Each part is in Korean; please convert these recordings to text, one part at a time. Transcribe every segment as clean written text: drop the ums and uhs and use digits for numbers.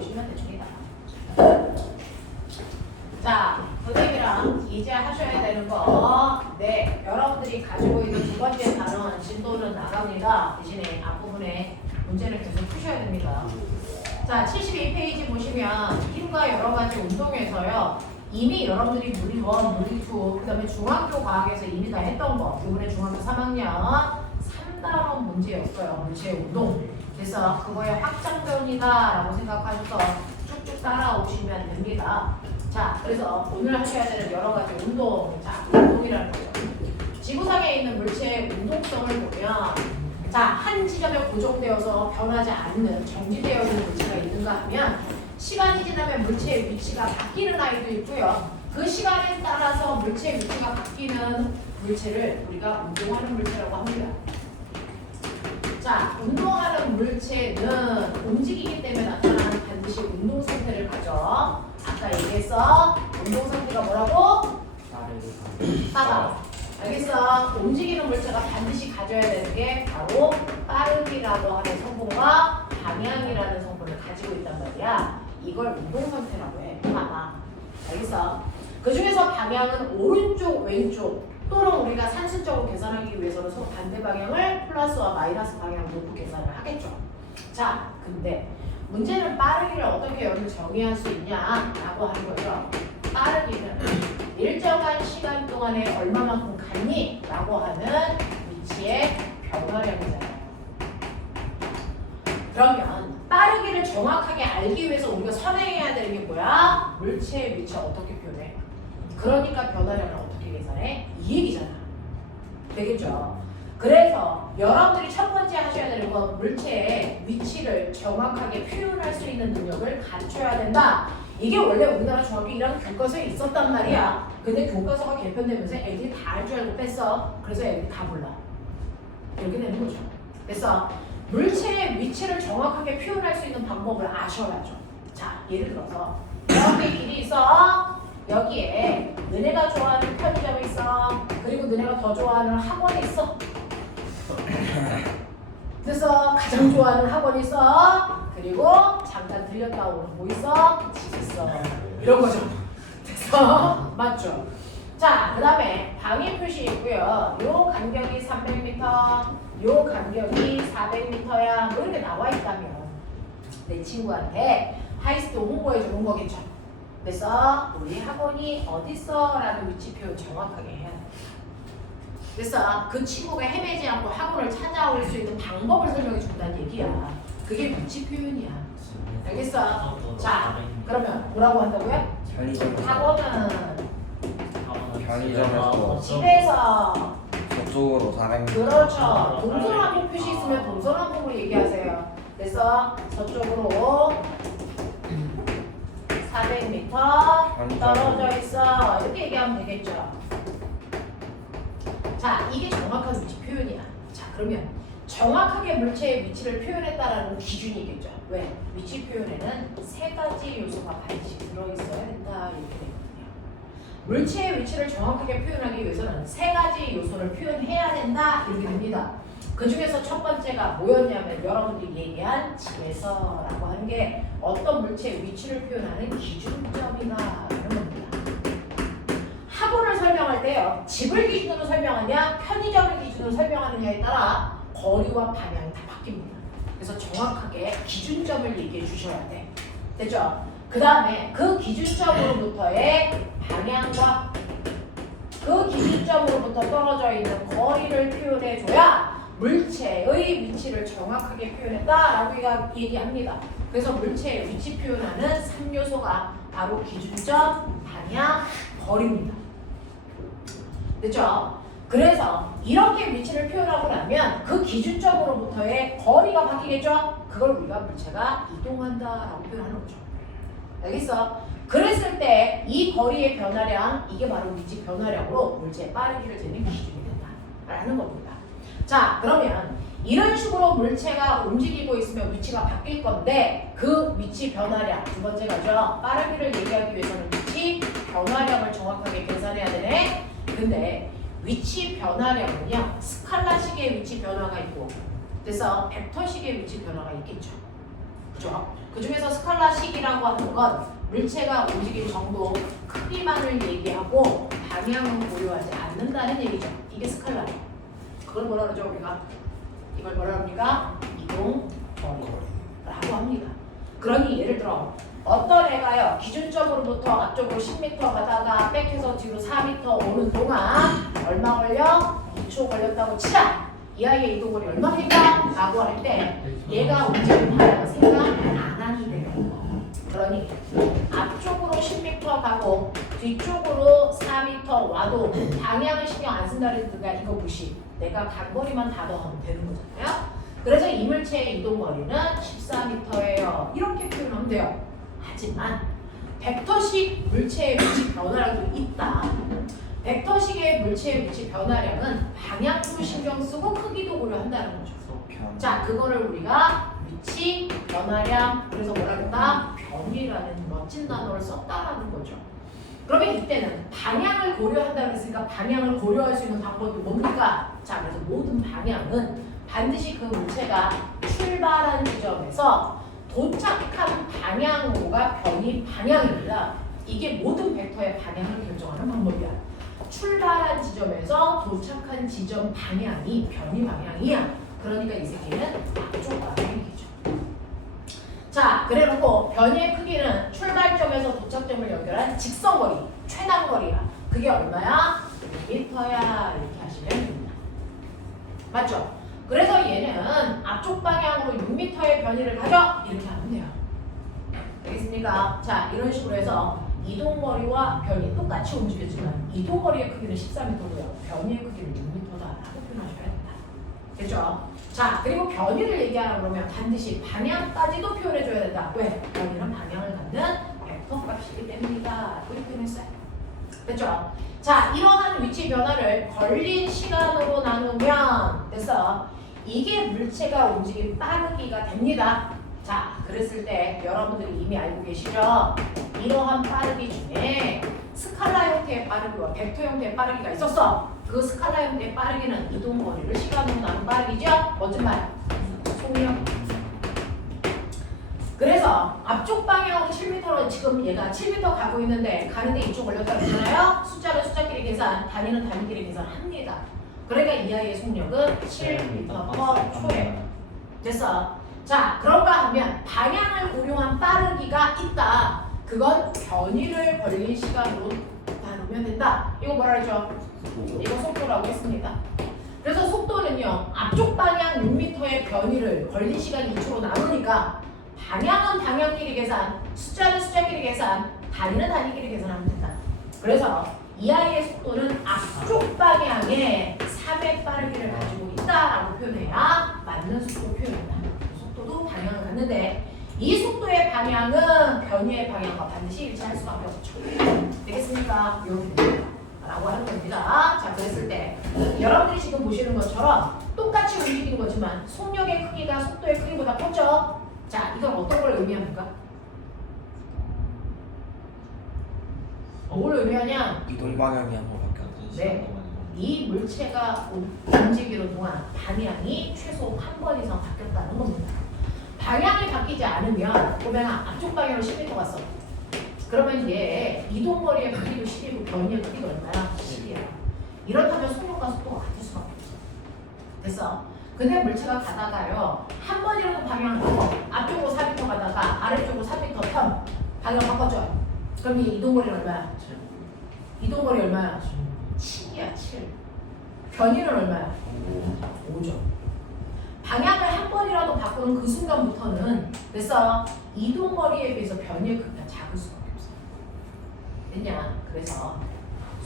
오시면 됩니다. 자, 선생님이랑 이제 하셔야 되는 거, 네, 여러분들이 가지고 있는 두 번째 단원 진도는 나갑니다. 대신에 앞부분에 문제를 계속 푸셔야 됩니다. 자, 72페이지 보시면 힘과 여러 가지 운동에서요. 이미 여러분들이 물리 1, 물리 2, 그 다음에 중학교 과학에서 이미 다 했던 거. 이번에 중학교 3학년 3단원 문제였어요. 물체 운동. 그래서 그거의 확장전이다라고 생각하셔서 쭉쭉 따라오시면 됩니다. 자, 그래서 오늘 하셔야 되는 여러 가지 운동. 자, 운동이라는 거죠. 지구상에 있는 물체의 운동성을 보면 자, 한 지점에 고정되어서 변하지 않는 정지되어 있는 물체가 있는가 하면 시간이 지나면 물체의 위치가 바뀌는 아이도 있고요. 그 시간에 따라서 물체의 위치가 바뀌는 물체를 우리가 운동하는 물체라고 합니다. 자, 운동하는 물체는 움직이기 때문에 나타나는 반드시 운동 상태를 가져. 아까 얘기했어. 운동 상태가 뭐라고? 따라. 알겠어. 움직이는 물체가 반드시 가져야 되는 게 바로 빠르기라고 하는 성분과 방향이라는 성분을 가지고 있단 말이야. 이걸 운동 상태라고 해. 봐봐. 알겠어. 그 중에서 방향은 오른쪽, 왼쪽 또는 우리가 산술적으로 계산하기 위해서는 서로 반대 방향을 플러스와 마이너스 방향 놓고 계산을 하겠죠. 자, 근데 문제는 빠르기를 어떻게 여기서 정의할 수 있냐라고 하는 거죠. 빠르기는 일정한 시간 동안에 얼마만큼 갔니? 라고 하는 위치의 변화량이잖아요. 그러면 빠르기를 정확하게 알기 위해서 우리가 선행해야 되는 게 뭐야? 물체의 위치 어떻게 표현해? 그러니까 변화량을 어떻게 계산해? 이 얘기잖아. 되겠죠? 그래서 여러분들이 첫 번째 하셔야 되는 건 물체의 위치를 정확하게 표현할 수 있는 능력을 갖춰야 된다. 이게 원래 우리나라 중학교 1학년 교과서에 있었단 말이야. 근데 교과서가 개편되면서 애들이 다 알 줄 알고 뺐어. 그래서 애들이 다 몰라. 이렇게 되는 거죠. 그래서 물체의 위치를 정확하게 표현할 수 있는 방법을 아셔야죠. 자, 예를 들어서 이렇게 길이 있어. 여기에 너네가 좋아하는 편의점이 있어. 그리고 너네가 더 좋아하는 학원이 있어. 그래서 가장 좋아하는 학원이 있어. 그리고 잠깐 들렸다 오는 뭐 있어? 집 있어. 이런 거죠. 그래서 맞죠? 자, 그 다음에 방위 표시 있고요. 요 간격이 300m, 요 간격이 400m야. 뭐 이렇게 나와 있다면 내 친구한테 하이스트 홍보해 주는 거겠죠. 그래서 우리 학원이 어딨어? 라는 위치 표현 정확하게 해야 돼. 그래서 그 친구가 헤매지 않고 학원을 찾아올 수 있는 방법을 설명해 준다는 얘기야. 그게 위치 표현이야. 알겠어? 자, 그러면 뭐라고 한다고요? 학원은 편의점에서 집에서 저쪽으로 400m. 그렇죠. 동서남북 표시 있으면 동서남북으로 얘기하세요. 그래서 저쪽으로 400m 떨어져 있어. 이렇게 얘기하면 되겠죠. 자, 이게 정확한 위치 표현이야. 자, 그러면 정확하게 물체의 위치를 표현했다라는 기준이겠죠. 왜? 위치 표현에는 세 가지 요소가 반드시 들어있어야 된다. 이렇게 되거든요. 물체의 위치를 정확하게 표현하기 위해서는 세 가지 요소를 표현해야 된다. 이렇게 됩니다. 그 중에서 첫 번째가 뭐였냐면 여러분들이 얘기한 집에서라고 하는 게 어떤 물체의 위치를 표현하는 기준점이다. 이런 겁니다. 학원을 설명할 때요. 집을 기준으로 설명하냐 편의점을 기준으로 설명하느냐에 따라 거리와 방향이 다 바뀝니다. 그래서 정확하게 기준점을 얘기해 주셔야 돼. 됐죠? 그 다음에 그 기준점으로부터의 방향과 그 기준점으로부터 떨어져 있는 거리를 표현해 줘야 물체의 위치를 정확하게 표현했다라고 얘기합니다. 그래서 물체의 위치 표현하는 3요소가 바로 기준점, 방향, 거리입니다. 됐죠? 그래서 이렇게 위치를 표현하고 나면 그 기준점으로부터의 거리가 바뀌겠죠? 그걸 우리가 물체가 이동한다라고 표현하는 거죠. 알겠어? 그랬을 때 이 거리의 변화량, 이게 바로 위치 변화량으로 물체의 빠르기를 재는 기준이 된다라는 겁니다. 자, 그러면 이런 식으로 물체가 움직이고 있으면 위치가 바뀔 건데 그 위치 변화량, 두 번째가죠. 빠르기를 얘기하기 위해서는 위치 변화량을 정확하게 계산해야 되네. 근데 위치 변화량은요, 스칼라식의 위치 변화가 있고 그래서 벡터식의 위치 변화가 있겠죠. 그죠? 그 중에서 스칼라식이라고 하는 건 물체가 움직일 정도 크기만을 얘기하고 방향은 고려하지 않는다는 얘기죠. 이게 스칼라예요. 그걸 뭐라 그러죠 우리가? 이걸 뭐라 합니까? 이동거리라고 합니다. 그러니 예를 들어 어떤 애가요 기준점으로부터 앞쪽으로 10m 가다가 백해서 뒤로 4m 오는 동안 얼마 걸려? 2초 걸렸다고 치자. 이 아이의 이동거리 얼마입니까? 라고 할 때 얘가 움직이는 방향을 생각 안 하는 돼요. 그러니 앞쪽으로 10m 가고 뒤쪽으로 4m 와도 방향을 신경 안 쓴다는 얘기가 이거 무시. 내가 간 거리만 다 더하면 되는 거잖아요. 그래서 이 물체의 이동거리는 14m예요. 이렇게 표현하면 돼요. 하지만 벡터식 물체의 위치 변화량도 있다. 벡터식의 물체의 위치 변화량은 방향도 신경 쓰고 크기도 고려한다는 거죠. 자, 그거를 우리가 위치 변화량, 그래서 뭐라 그랬다? 변이라는 멋진 단어를 썼다라는 거죠. 그러면 이때는 방향을 고려한다고 했으니까 방향을 고려할 수 있는 방법이 뭡니까? 자, 그래서 모든 방향은 반드시 그 물체가 출발한 지점에서 도착한 방향으로가 변이 방향입니다. 이게 모든 벡터의 방향을 결정하는 방법이야. 출발한 지점에서 도착한 지점 방향이 변이 방향이야. 그러니까 이 새끼는 앞쪽 방향이겠죠. 자, 그래놓고 변이의 크기는 출발점에서 도착점을 연결한 직선거리, 최단거리야. 그게 얼마야? 6m야. 이렇게 하시면 됩니다. 맞죠? 그래서 얘는 앞쪽 방향으로 6m의 변이를 가져. 이렇게 하면 돼요. 알겠습니까? 자, 이런 식으로 해서 이동거리와 변이 똑같이 움직였지만 이동거리의 크기는 14m고요. 변이의 크기는 6m다라고 표현하셔야 된다. 됐죠? 자, 그리고 변이를 얘기하라 그러면 반드시 방향까지도 표현해줘야 된다. 왜? 변이는 방향을 갖는 벡터 값이기 때문이다. 이렇게 표현했어요. 됐죠? 자, 이러한 위치 변화를 걸린 시간으로 나누면 됐어. 이게 물체가 움직임 빠르기가 됩니다. 자, 그랬을 때 여러분들이 이미 알고 계시죠? 이러한 빠르기 중에 스칼라 형태의 빠르기와 벡터 형태의 빠르기가 있었어. 그 스칼라 형태의 빠르기는 이동거리를 시간으로 나눈 빠르기죠? 멋진 말. 속력. 그래서 앞쪽 방향으로 7m로 지금 얘가 7m 가고 있는데 가는데 2초 걸렸다고 했잖아요. 숫자는 숫자끼리 계산, 단위는 단위끼리 계산합니다. 그러니까 이 아이의 속력은 7m/초예요. 됐어. 자, 그런가 하면 방향을 고려한 빠르기가 있다. 그건 변이를 걸린 시간으로 나누면 된다. 이거 뭐라 그랬죠? 이거 속도라고 했습니다. 그래서 속도는요, 앞쪽 방향 6m의 변이를 걸린 시간이 2초로 나누니까 방향은 방향끼리 계산, 숫자는 숫자끼리 계산, 단위는 단위끼리 계산하면 된다. 그래서 이 아이의 속도는 앞쪽 방향에 3의 빠르기를 가지고 있다라고 표현해야 맞는 속도 표현이다. 속도도 방향을 갖는데 이 속도의 방향은 변이의 방향과 반드시 일치할 수밖에 없죠. 되겠습니까? 이렇게 라고 하는 겁니다. 자, 그랬을 때 여러분들이 지금 보시는 것처럼 똑같이 움직이는 거지만 속력의 크기가 속도의 크기보다 컸죠? 자, 이건 어떤 걸 의미합니까? 뭘 의미하냐? 이동 방향이 한 번밖에 안 되지. 네. 이 물체가 움직이는 동안 방향이 최소 한 번 이상 바뀌었다는 겁니다. 방향이 바뀌지 않으면 보면 앞쪽 방향으로 10m 갔어. 그러면 얘 이동거리의 크기도 10이고 변이의 크기가 얼마야? 10이야. 이렇다면 속력과 속도가 같을 수밖에 없어. 됐어. 근데 물체가 가다가요, 한 번이라도 방향을 바꿔. 앞쪽으로 4m 가다가 아래쪽으로 3m 편 방향 바꿔줘. 그럼 이 이동거리는 얼마야? 7. 이동거리 얼마야? 7이야, 7. 변이는 얼마야? 5죠. 방향을 한 번이라도 바꾸는 그 순간부터는 됐어. 이동거리에 비해서 변이의 크기가 작을 수밖에 없어. 왜냐? 그래서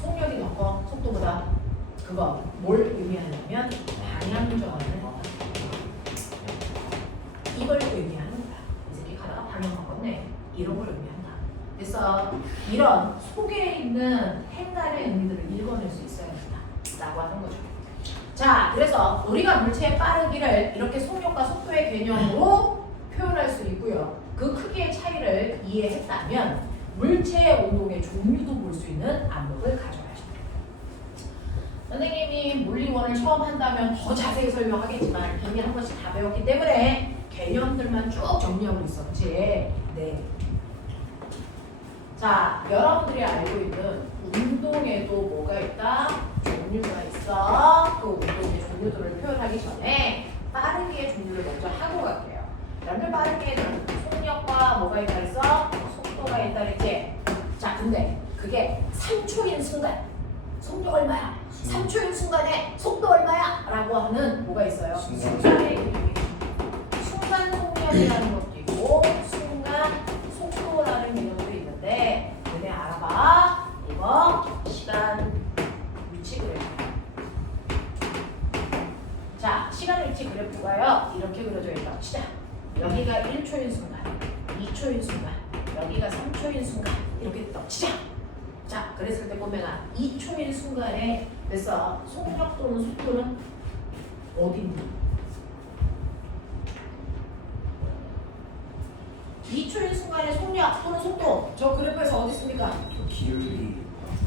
속력이 더 커, 속도보다. 그거 뭘 의미하냐면 방향 정하는 거. 이걸 의미하는 거야. 이 새끼 가다가 방향 바꿨네. 이런 걸 의미한다. 그래서 이런 속에 있는 행간의 의미들을 읽어낼 수 있어야 된다. 라고 하는 거죠. 자, 그래서 우리가 물체의 빠르기를 이렇게 속력과 속도의 개념으로 표현할 수 있고요. 그 크기의 차이를 이해했다면 물체의 운동의 종류도 볼 수 있는 안목을 가져야죠. 선생님이 물리원을 처음 한다면 더 자세히 설명하겠지만 이미 한 번씩 다 배웠기 때문에 개념들만 쭉 정리하고 있어. 그치? 네. 자, 여러분들이 알고 있는 운동에도 뭐가 있다? 종류가 있어. 그 운동의 종류들을 표현하기 전에 빠르게 종류를 먼저 하고 갈게요. 여러분들 빠르게는 속력과 뭐가 있다 그랬어? 속도가 있다 그랬지? 자, 근데 그게 3초인 순간 속력 얼마야? 3초인 순간에 속도 얼마야? 라고 하는 뭐가 있어요? 순간의 개념이 순간 속력이라는 것도 있고 순간 속도라는 개념도 있는데 너네 알아봐. 이거 시간 위치 그래프. 자, 시간 위치 그래프가요 이렇게 그려져 있다고 치자. 여기가 1초인 순간, 2초인 순간, 여기가 3초인 순간 이렇게 있다고 치자. 자, 그랬을 때 보면 2초인 순간에 그래서 속력 또는 속도는 어디 있니? 2초인 순간에 속력 또는 속도 저 그래프에서 어디 있습니까? 기울기.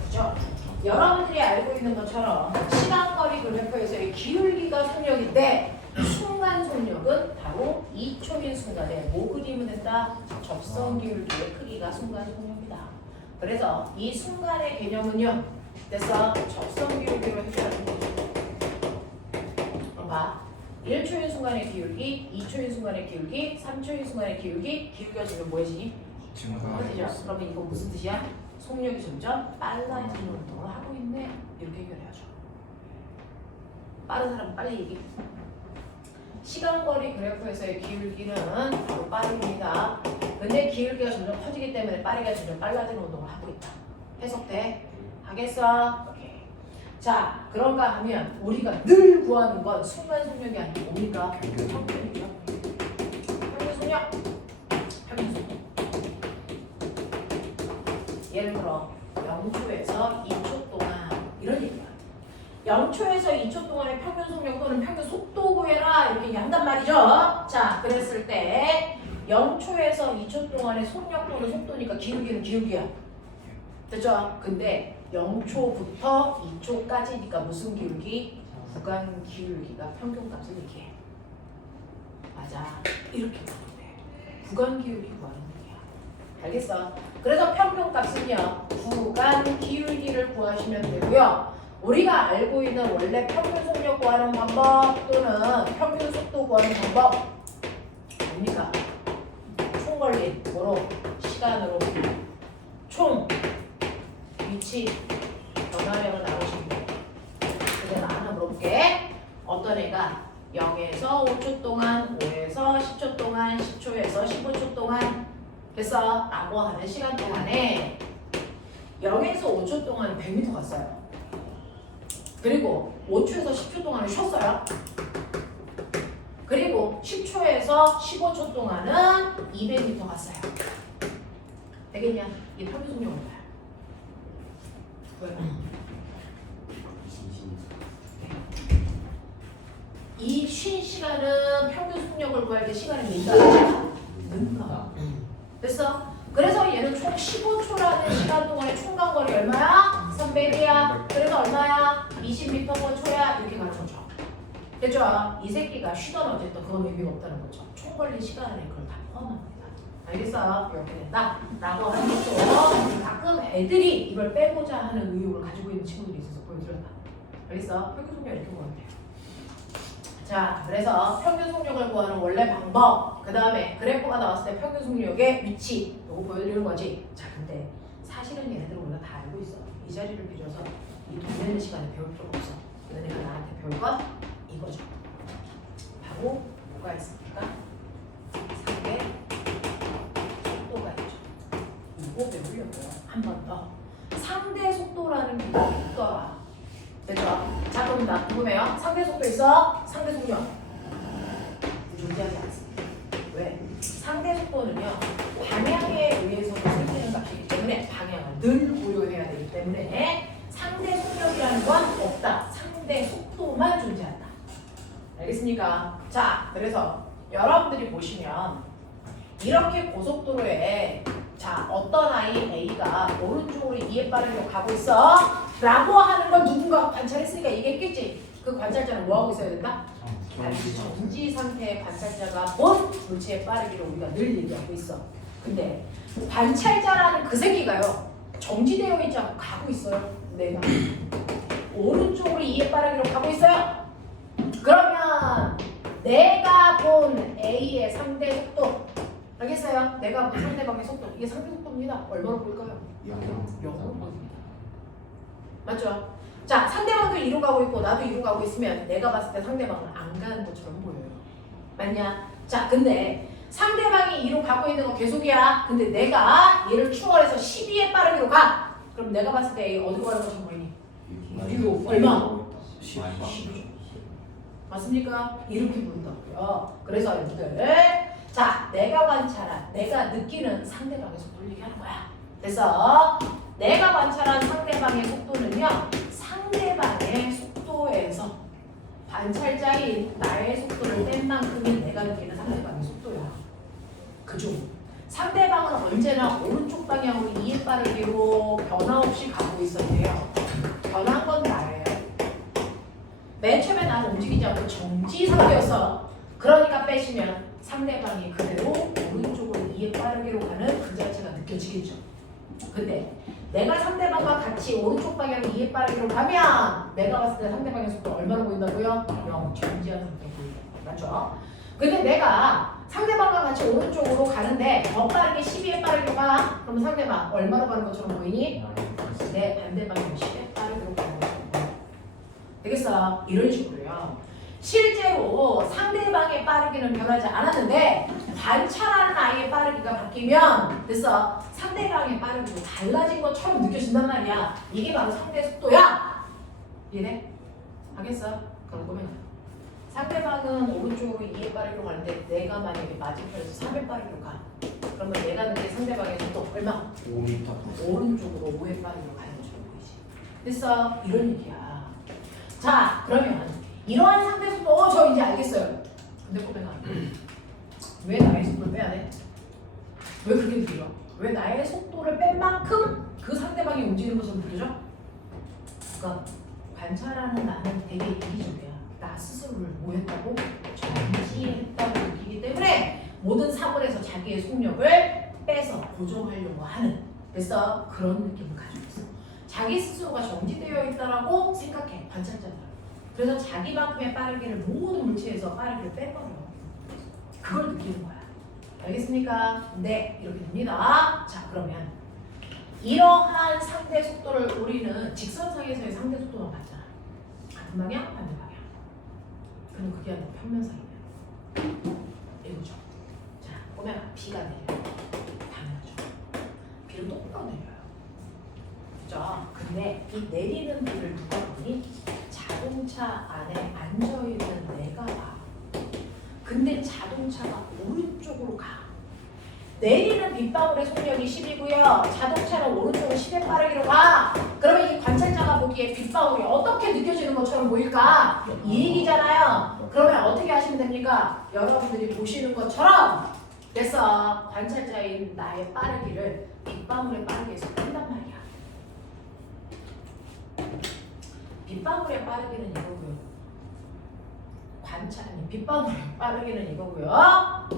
그렇죠? 여러분들이 알고 있는 것처럼 시간거리 그래프에서의 기울기가 속력인데 순간 속력은 바로 2초인 순간에 뭐 그리면 된다? 접선 기울기의 크기가 순간 속력이다. 그래서 이 순간의 개념은요. 그래서 접선 기울기로 해주라는 거죠. 봐. 1초인 순간의 기울기, 2초인 순간의 기울기, 3초인 순간의 기울기, 기울기가 지금 뭐해지니? 커지죠. 그러면 이거 무슨 뜻이야? 속력이 점점 빨라지는 운동을 하고 있네. 이렇게 해결해야죠. 빠른 사람 빨리 얘기해. 시간거리 그래프에서의 기울기는 바로 빠릅니다. 근데 기울기가 점점 커지기 때문에 빠르기가 점점 빨라지는 운동을 하고 있다. 해석돼? 하겠어? 오케이. 자, 그런가 하면 우리가 늘 구하는 건 순간 속력이 아니고 뭡니까? 평균이죠. 평균 속력. 평균 속력. 예를 들어 0초에서 2초 동안 이런 얘기야. 0초에서 2초 동안의 평균 속력 또는 평균 속도 구해라 이렇게 얘기한단 말이죠. 자, 그랬을 때 0초에서 2초 동안의 속력 또는 속도니까 기울기는 기울기야. 됐죠? 근데 0초부터 2초까지니까 무슨 기울기? 구간 기울기가 평균값을 얘기해. 맞아. 이렇게 구하면 돼. 구간 기울기 구하는 얘기야. 알겠어? 그래서 평균값은요. 구간 기울기를 구하시면 되고요. 우리가 알고 있는 원래 평균 속력 구하는 방법 또는 평균 속도 구하는 방법 뭡니까? 총 걸린 뭐로? 시간으로 총 위치 변화량을 나누시면 돼요. 그래서 나 하나 물어볼게. 어떤 애가 0에서 5초 동안, 5에서 10초 동안, 10초에서 15초 동안 됐어? 라고 하는 시간 동안에 0에서 5초 동안 100m 갔어요. 그리고 5초에서 10초 동안은 쉬었어요. 그리고 10초에서 15초 동안은 200m 갔어요. 되겠냐? 이 평균 속력은 뭐야? 왜? 이 쉰 시간은 평균 속력을 구할 때 시간이 민다고 는다. 됐어? 그래서 얘는 총 15초라는 시간 동안의 총간거리 얼마야? 300이야. 그래서 얼마야? 20m/초야. 이렇게 가는 거죠. 됐죠? 이 새끼가 쉬던 어쨌든 그건 의미가 없다는 거죠. 총 걸린 시간 안에 그걸 다 포함합니다. 알겠어? 이렇게 된다. 라고 하는 것도 가끔 애들이 이걸 빼고자 하는 의욕을 가지고 있는 친구들이 있어서 보여드렸다. 알겠어? 평균 속력 이렇게 보면 돼요. 자, 그래서 평균 속력을 구하는 원래 방법, 그 다음에 그래프가 나왔을 때 평균 속력의 위치, 이거 보여드리는 거지. 자, 근데 사실은 얘네들은 우리가 다 알고 있어. 이 자리를 빌려서 이 돈 내는 시간에 배울 필요가 없어. 너네가 나한테 배울 건 이거죠. 바로 뭐가 있습니까? 상대 속도가 있죠. 이거 배우려고요. 한 번 더. 상대 속도라는 게 있더라. 됐죠? 자, 그럼 나 궁금해요. 상대 속도 있어? 상대 속력 존재하지 않습니다. 왜? 상대 속도는요 방향에 의해서도 생기는 값이기 때문에 방향을 늘 고려해야 되기 때문에 상대 속력이라는 건 없다. 상대 속도만 존재한다. 알겠습니까? 자, 그래서 여러분들이 보시면 이렇게 고속도로에 자, 어떤 아이 A가 오른쪽으로 2에 빠르게 가고 있어 라고 하는 걸 누군가가 관찰했으니까 얘기했겠지. 그 관찰자는 뭐하고 있어야 된다? 정지 상태의 관찰자가 본 물체의 빠르기를 우리가 늘 얘기하고 있어. 근데 관찰자라는 그 새끼가요 정지되어 있지 않고 가고 있어요. 내가 오른쪽으로 2의 빠르기로 가고 있어요. 그러면 내가 본 A의 상대 속도 알겠어요? 내가 본 상대방의 속도 이게 상대 속도입니다. 얼마로 볼까요? 0으로 보입니다. 맞죠? 자, 상대방도 이로 가고 있고 나도 이로 가고 있으면 내가 봤을 때 상대방은 안 가는 것처럼 보여요. 맞냐? 자, 근데 상대방이 이로 가고 있는 거 계속이야. 근데 내가 얘를 추월해서 12의 빠르기로 가. 그럼 내가 봤을 때 어디로 가는 것처럼 보이니? 이로 얼마? 10. 맞습니까? 이렇게 보인다고요. 그래서 여러분들 자, 내가 관찰한, 내가 느끼는 상대방의 속도를 얘기하는 거야. 그래서 내가 관찰한 상대방의 속도는요. 상대방의 속도에서 관찰자인 나의 속도를 뺀 만큼이 내가 느끼는 상대방의 속도야. 그죠? 상대방은 언제나 오른쪽 방향으로 2의 빠르기로 변화 없이 가고 있었대요. 변한 건 나예요. 맨 처음에 나는 움직이지 않고 정지 상태였어. 그러니까 빼시면 상대방이 그대로 오른쪽으로 2의 빠르기로 가는 그 자체가 느껴지겠죠. 근데 내가 상대방과 같이 오른쪽 방향으로 2의 빠르기로 가면 내가 봤을 때 상대방의 속도 얼마로 보인다고요? 0, 정지한 상태 보인다. 맞죠? 근데 내가 상대방과 같이 오른쪽으로 가는데 더 빠르게 12의 빠르기로 가. 그럼 상대방 얼마로 가는 것처럼 보이니? 내 반대 방향 10의 빠르기로 가는 것처럼 보여. 되겠어? 이런 식으로요. 실제로 상대방의 빠르기는 변하지 않았는데 관찰하는 아이의 빠르기가 바뀌면 그래서 상대방의 빠르기도 달라진 것처럼 느껴진단 말이야. 이게 바로 상대 속도야. 이해돼? 알겠어? 그럼 보면 상대방은 오른쪽으로 2의 빠르기로 가는데 내가 만약에 맞은편에서 3의 빠르기로 가. 그러면 내가 느낀 상대방의 속도 얼마? 5m. 오른쪽으로 5의 빠르기로 가는 것처럼 보이지. 됐어? 이런 얘기야. 자, 그러면 이러한 상대 속도 저 이제 알겠어요. 근데 꼬맹아 왜 나의 속도를 빼야 돼? 왜 그렇게 느껴? 왜 나의 속도를 뺀 만큼 그 상대방이 움직이는 것으로 느껴져? 그러니까 관찰하는 나는 되게 이기적이야. 나 스스로를 뭐 했다고? 정지했다고 느끼기 때문에 모든 사물에서 자기의 속력을 빼서 고정하려고 하는 그래서 그런 느낌을 가지고 있어. 자기 스스로가 정지되어 있다라고 생각해. 관찰자들. 그래서 자기만큼의 빠르기를 모든 물체에서 빠르기를 빼버려. 그걸 느끼는 거야. 알겠습니까? 네, 이렇게 됩니다. 자, 그러면 이러한 상대 속도를 우리는 직선상에서의 상대 속도만 봤잖아. 같은 방향, 반대 방향. 그럼 그게 아니라 평면상이에요. 이거죠. 자, 보면 비가 내려요. 당연하죠. 비를 똑바로 내려요. 그죠? 근데 이 내리는 비를 누가 보니? 자동차 안에 앉아있는 내가 봐. 근데 자동차가 오른쪽으로 가. 내리는 빗방울의 속력이 10이고요. 자동차는 오른쪽으로 10의 빠르기로 가. 그러면 이 관찰자가 보기에 빗방울이 어떻게 느껴지는 것처럼 보일까? 이 얘기잖아요. 그러면 어떻게 하시면 됩니까? 여러분들이 보시는 것처럼 그래서 관찰자인 나의 빠르기를 빗방울의 빠르기에서 뺀단 말이야. 빗방울의 빠르기는 이거고요. 빗방울의 빠르기는 이거고요.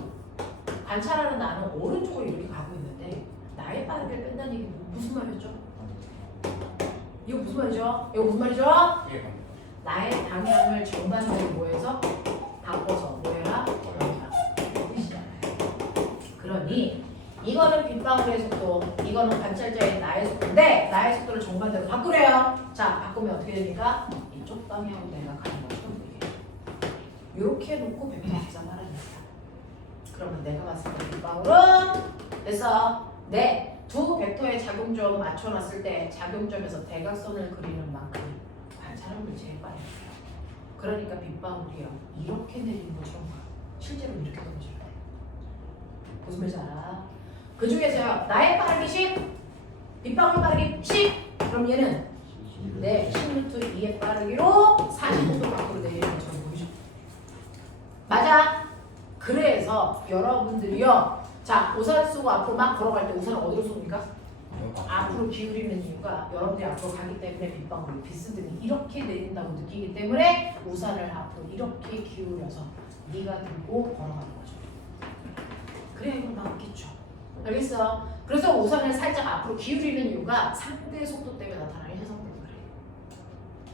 관찰하는 나는 오른쪽으로 이렇게 가고 있는데 나의 빠르기를 뺀다는 얘기 무슨 말이죠? 이거 무슨 말이죠? 이거 무슨 말이죠? 나의 방향을 정반대로 뭐해서 바꿔서 뭐해라? 그러니 이거는 빗방울의 속도, 이거는 관찰자의 나의 속도인데 나의 속도를 정반대로 바꾸래요. 자, 바꾸면 어떻게 됩니까? 이쪽 방향으로 내가 가는 것처럼 보이게. 이렇게 해놓고 벡터 합산을 합니다. 그러면 내가 봤을 때 빗방울은 그래서 두 벡터의 작용점 맞춰놨을 때 작용점에서 대각선을 그리는 만큼 관찰한 물체의 빠르다. 그러니까 빗방울이요. 이렇게 내리는 것처럼 실제로 이렇게 던져요. 무슨 말인지 알아? 그 중에서요. 나의 빠르기 10, 빗방울 빠르기 10. 그럼 얘는 10m 2의 빠르기로 40도 밖으로 내리는 것처럼 보이죠? 맞아? 그래서 여러분들이요. 자, 우산 쓰고 앞으로 막 걸어갈 때 우산을 어디로 쏩니까? 앞으로 기울이는 이유가 여러분들이 앞으로 가기 때문에 빗방울이 비스듬히 이렇게 내린다고 느끼기 때문에 우산을 앞으로 이렇게 기울여서 네가 들고 걸어가는 거죠. 그래야 이건 나왔겠죠. 알겠어? 그래서 우산을 살짝 앞으로 기울이는 이유가 상대 속도 때문에 나타나는 현상 때문에 그래.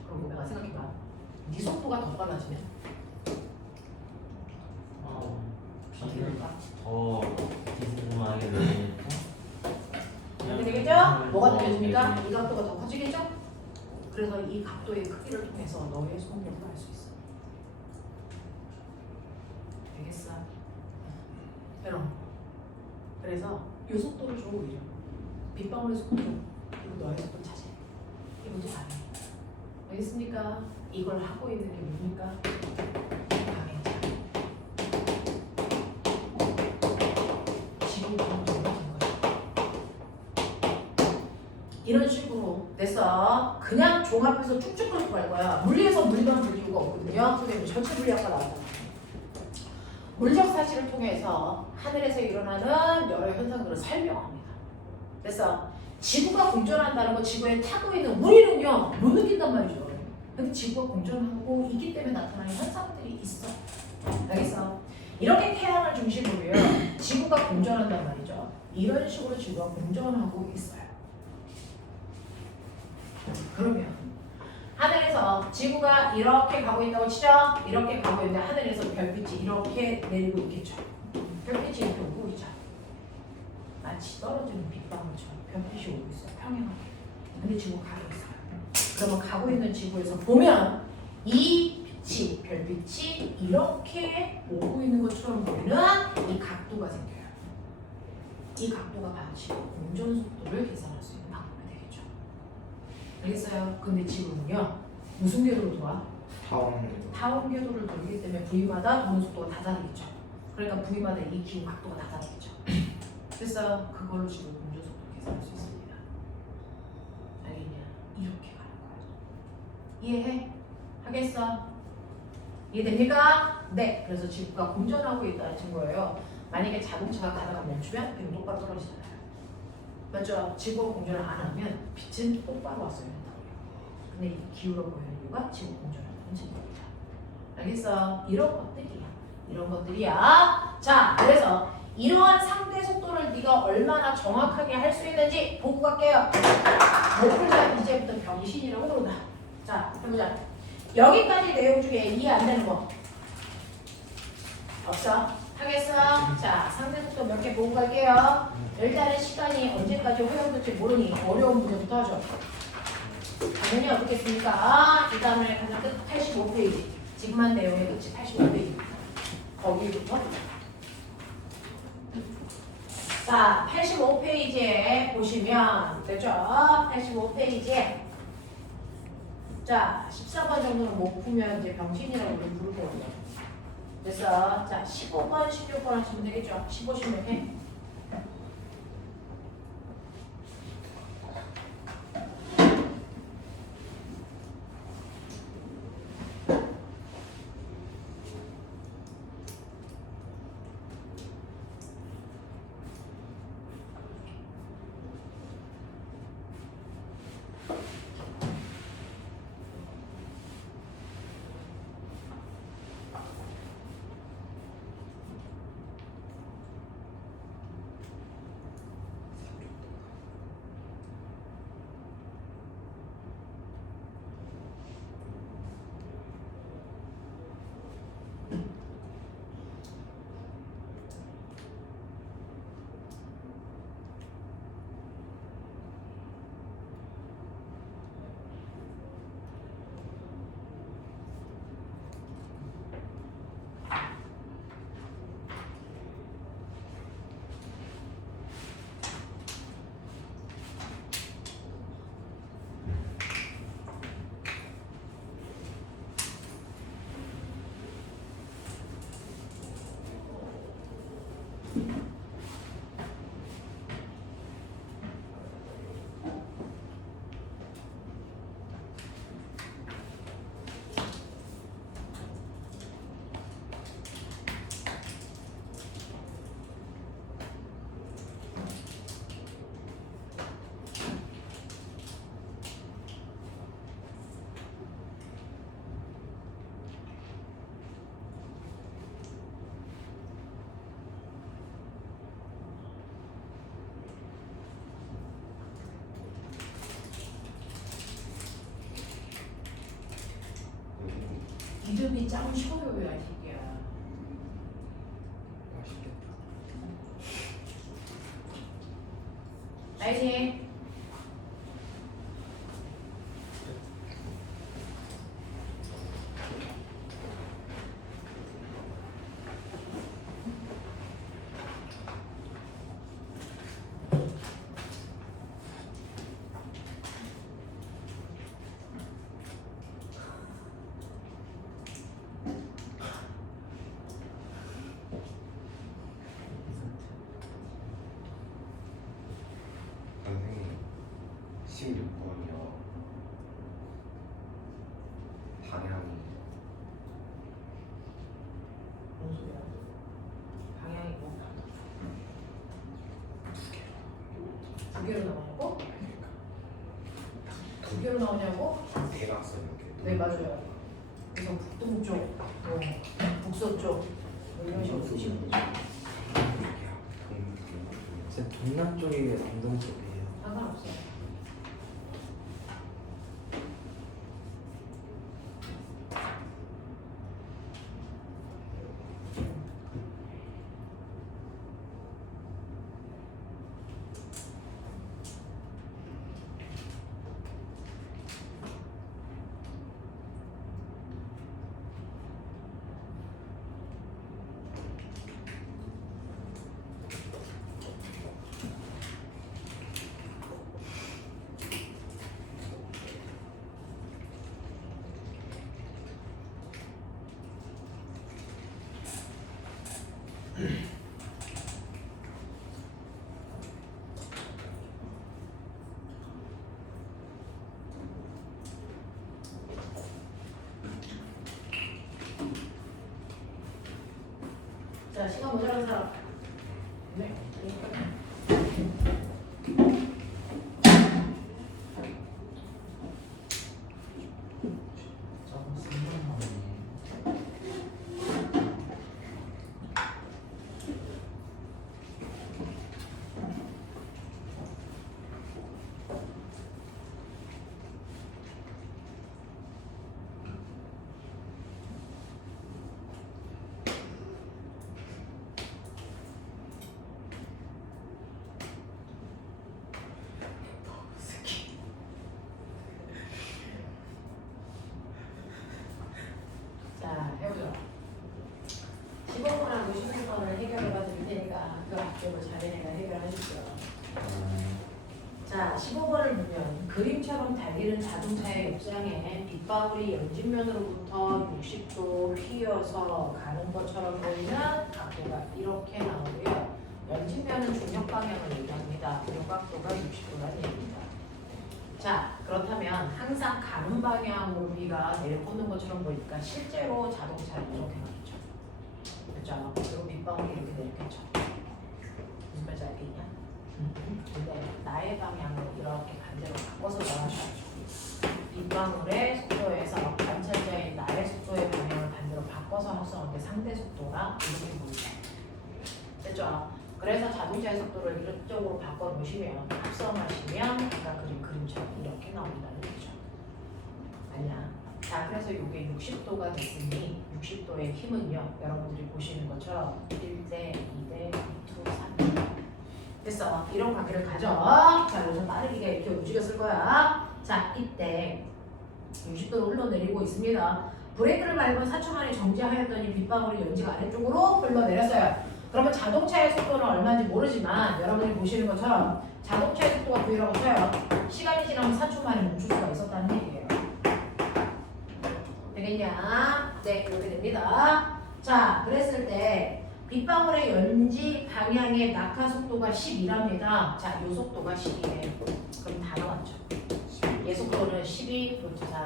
그럼 내가 생각해봐. 네 속도가 더 빨라지면 어떻게 될까? 더 비스듬하게 되니까 어떻게 되겠죠? 뭐가 느껴집니까? 이 각도가 더 커지겠죠? 그래서 이 각도의 크기를 통해서 너의 속력을 알 수 있어. 되겠어? 여러분, 그래서 이 속도를 줘 오히려. 빗방울의 속도, 그리고 너의 속도 차지. 이것도 가능. 알겠습니까? 이걸 하고 있는 게 뭡니까? 강행자. 지금 정확한 거죠. 이런 식으로 됐어. 그냥 종합해서 쭉쭉 끌고 갈 거야. 물리에서 물만 볼 이유가 없거든요. 선생님 전체 물리학과 나왔잖아. 물적 사실을 통해서 하늘에서 일어나는 여러 현상들을 설명합니다. 됐어. 지구가 공전한다는 거 지구에 타고 있는 우리는요 못 느낀단 말이죠. 근데 지구가 공전하고 있기 때문에 나타나는 현상들이 있어. 알겠어? 이렇게 태양을 중심으로요 지구가 공전한단 말이죠. 이런 식으로 지구가 공전하고 있어요. 그러면 하늘에서 지구가 이렇게 가고 있다고 치죠? 이렇게 가고 있는데 하늘에서 별빛이 이렇게 내리고 있겠죠. 별빛이 이렇게 오고 있죠. 마치 떨어지는 빗방울처럼 별빛이 오고 있어요. 평행하게. 근데 지구가 가고 있어요. 그러면 가고 있는 지구에서 보면 이 빛이, 별빛이 이렇게 오고 있는 것처럼 보이는 이 각도가 생겨요. 이 각도가 마치 공전 속도를 계산할 수 있는 방법이 되겠죠. 알겠어요? 근데 지구는요 무슨 궤도로 돌아? 타원 궤도를 돌기 때문에 부위마다 도는 속도가 다 다르겠죠. 그러니까 부위마다 이 기운 각도가 다 다르겠죠. 그래서 그걸로 지금 공전 속도를 계산할 수 있습니다. 알겠냐? 이렇게 가는 거야. 이해해? 하겠어? 이해됩니까? 네. 그래서 지구가 공전하고 있다는 증거예요. 만약에 자동차가 가다가 멈추면 빛은 똑바로 떨어지잖아요. 맞죠? 지구가 공전을 안 하면 빛은 똑바로 왔어야 된다고요. 근데 이 기울어 보이는 이유가 지구 공전한다는 증거입니다. 알겠어? 이런 것들이야. 자, 그래서 이러한 상대 속도를 네가 얼마나 정확하게 할 수 있는지 보고 갈게요. 못 풀면 이제부터 병신이라고 그런다. 자, 해보자. 여기까지 내용 중에 이해 안 되는 거 없어? 하겠어? 자, 상대 속도 몇 개 보고 갈게요. 일단은 시간이 언제까지 허용될지 모르니 어려운 문제부터 하죠. 당연히 어떻겠습니까? 이 다음에 가장 끝 85페이지. 지금 한 내용의 끝이 85페이지입니다. 거기부터. 자, 85페이지에 보시면 됐죠? 85페이지에 자, 14번 정도는 못 풀면 이제 병신이라고 우리 부를 거거든요. 됐어? 자, 15번, 16번 하시면 되겠죠? 15, 16 해. 어디 짱 쉬워요, 야, 이 새끼야. 맛있겠다. 알지? 선생님 16번이요. 방향이 무슨 소리야? 방향이 뭐? 두 개로 나오냐고? 두 개로 나오냐고? 대각선 이렇게. 네, 맞아요. 그래서 북동쪽, 북서쪽 뭐 이런 식으로 보시면 되죠. 제 동남쪽이 남동쪽이에요. 상관없어요. 자, 시간 모자란 사람. 네. 조금 쓴만하네. 자, 해보죠. 15번하고 16번을 해결해봐 드릴 테니까 그 앞쪽을 자네가 해결하십시오. 자, 15번을 보면 그림처럼 달리는 자동차의 옆장에 빗방울이 연진면으로부터 60도 휘어서 가는 것처럼 보이는 각도가 이렇게 나오고요. 연진면은 중력 방향을 얘기합니다. 이 각도가 60도라는 얘기입니다. 자, 그렇다면 항상 가는 방향으로 우리가 내려꽂는 것처럼 보이니까 실제로 자동차를 이렇게 가겠죠. 그렇죠? 그리고 빗방울이 이렇게 내리겠죠. 무슨 말인지 알겠냐? 근데 나의 방향으로 이렇게 반대로 바꿔서 나가셔야죠. 빗방울의 속도에서 관찰자인 나의 속도의 방향을 반대로 바꿔서 합성한 게 상대 속도가 이렇게 보이죠. 됐죠? 그래서 자동차의 속도를 이쪽으로 바꿔 놓으시면 합성하시면 아까 그린 그림처럼 이렇게 나온다는 얘기죠. 아니야. 자, 그래서 이게 60도가 됐으니 60도의 힘은요. 여러분들이 보시는 것처럼 1대 2대 2, 3 됐어. 이런 관계를 가져. 자, 요즘 빠르게 이렇게 움직였을 거야. 자, 이때 60도로 흘러내리고 있습니다. 브레이크를 밟은 4초 만에 정지하였더니 빗방울이 연지가 아래쪽으로 흘러내렸어요. 그러면 자동차의 속도는 얼마인지 모르지만 여러분이 보시는 것처럼 자동차의 속도가 V라고 쳐요. 시간이 지나면 4초 만에 멈출 수가 있었다는 얘기예요. 되겠냐? 네, 이렇게 됩니다. 자, 그랬을 때 빗방울의 연지 방향의 낙하 속도가 12랍니다. 자, 요 속도가 10이에요. 그럼 다 나왔죠. 얘 속도는 12 루트 3.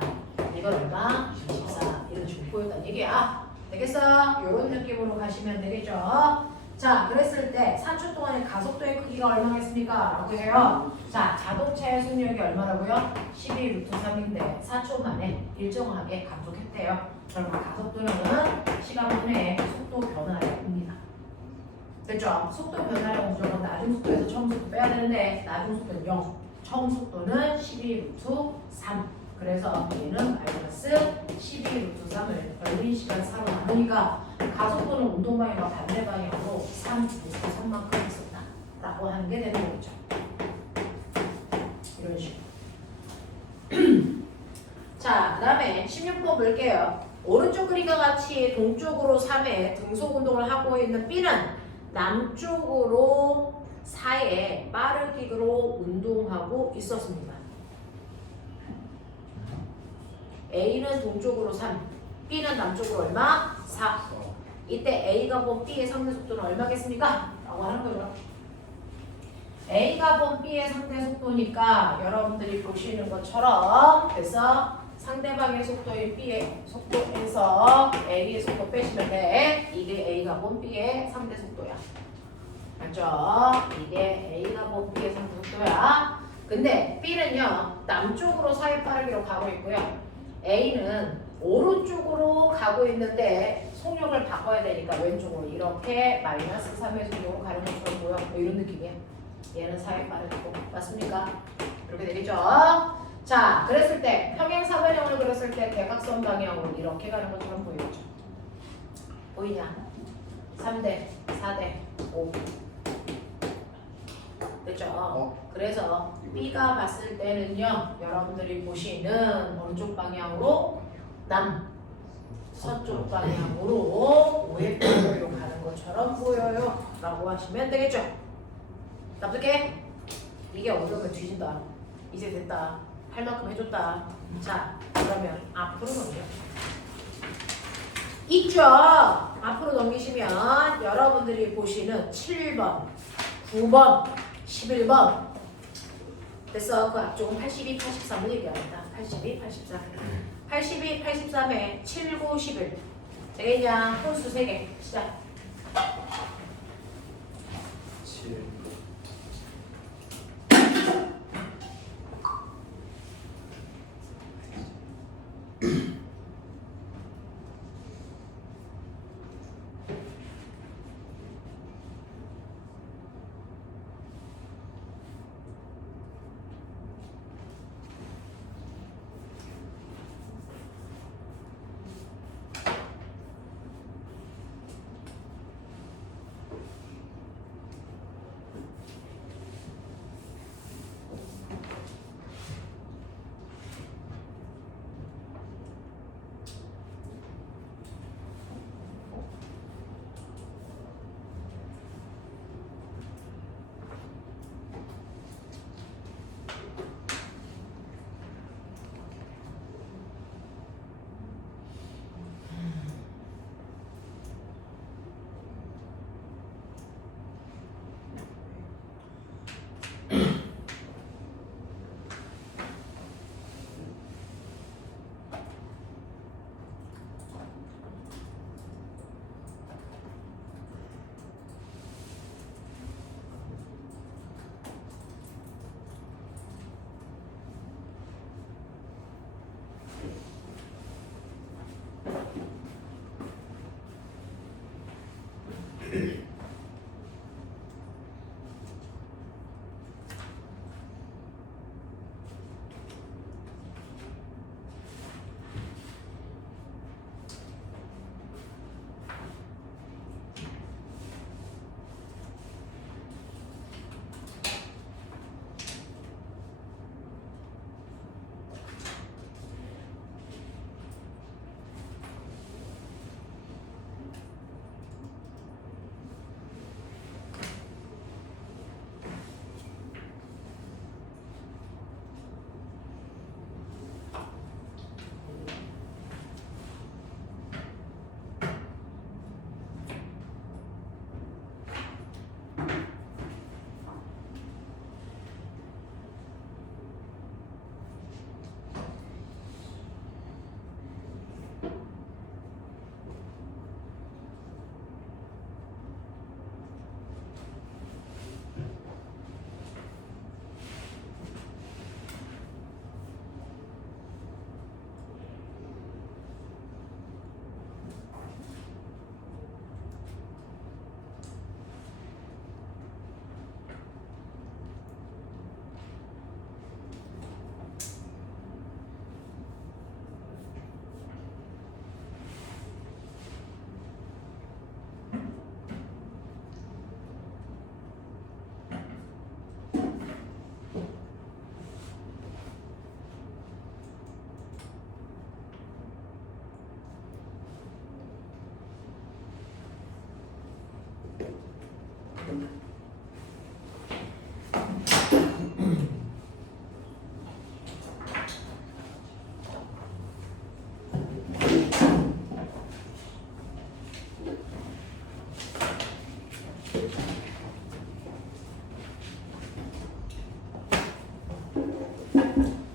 이걸 얼마? 24. 이런 식으로 보였다는 얘기야. 되겠어? 요런 느낌으로 가시면 되겠죠. 자, 그랬을 때 4초 동안의 가속도의 크기가 얼마겠습니까? 라고 해요. 자, 자동차의 속력이 얼마라고요? 12 루트 3인데 4초 만에 일정하게 감속했대요. 그러면 가속도는 시간분의 속도 변화량입니다. 됐죠? 속도 변화량 무조건 나중 속도에서 처음 속도 빼야 되는데 나중 속도는 0. 처음 속도는 12 루트 3. 그래서 얘는 마이너스 12 루트 3을 걸린 시간 4로 나누니까 가속도는 운동 방향과 반대 방향으로 3 루트 3만큼 있었다 라고 하는 게 되는 거죠. 이런 식으로. 자, 그 다음에 16번 볼게요. 오른쪽 그림과 같이 동쪽으로 3에 등속 운동을 하고 있는 B는 남쪽으로 4에 빠르기로 운동하고 있었습니다. A는 동쪽으로 3, B는 남쪽으로 얼마? 4. 이때 A가 본 B의 상대 속도는 얼마겠습니까? 라고 하는 거죠. A가 본 B의 상대 속도니까 여러분들이 보시는 것처럼 그래서 상대방의 속도인 B의 속도에서 A의 속도 빼시면 돼. 이게 A가 본 B의 상대 속도야. 맞죠? 이게 A가 본 B의 상대 속도야. 근데 B는요 남쪽으로 4의 빠르기로 가고 있고요. A는 오른쪽으로 가고 있는데 속력을 바꿔야 되니까 왼쪽으로 이렇게 마이너스 3의 속력으로 가는 것처럼 보여. 뭐 이런 느낌이야. 얘는 4의 빠르기고 맞습니까? 이렇게 되겠죠? 자, 그랬을 때 평행 사변형을 그렸을 때 대각선 방향으로 이렇게 가는 것처럼 보이죠? 보이냐? 3대, 4대, 5 됐죠? 그래서 B가 봤을 때는요 여러분들이 보시는 어느 쪽 방향으로? 서쪽 방향으로 5의 방향으로 가는 것처럼 보여요 라고 하시면 되겠죠? 납득해? 이게 얻으면 뒤진다. 이제 됐다. 할 만큼 해줬다. 자, 그러면 앞으로 넘겨. 있죠? 앞으로 넘기시면 여러분들이 보시는 7번, 9번, 11번 됐어. 그 앞쪽은 82, 83을 얘기합니다. 82, 83 82, 83에 7, 9, 11 되겠냐? 홀수 3개 시작. 7 자,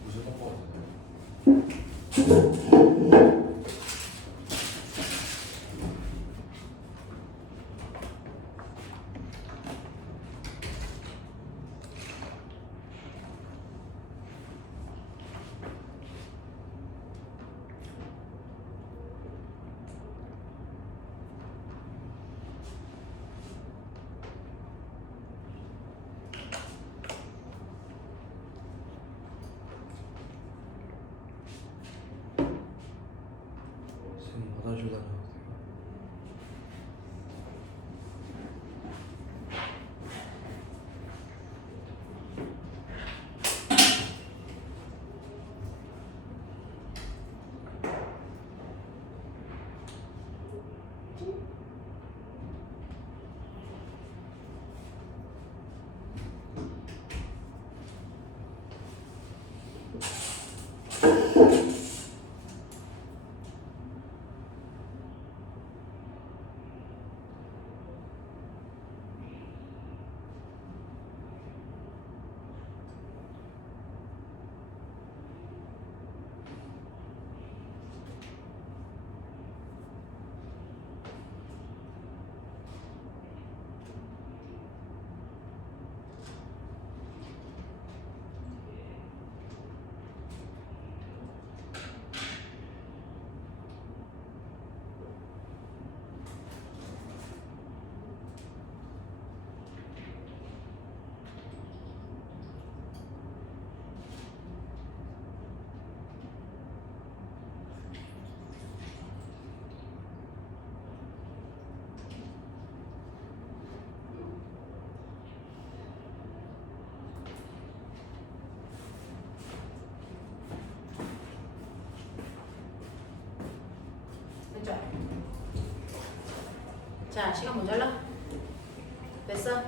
무슨 헛바가 되나요? 쌤 받아주다가 됐죠? 자, 시간 모자라? 됐어?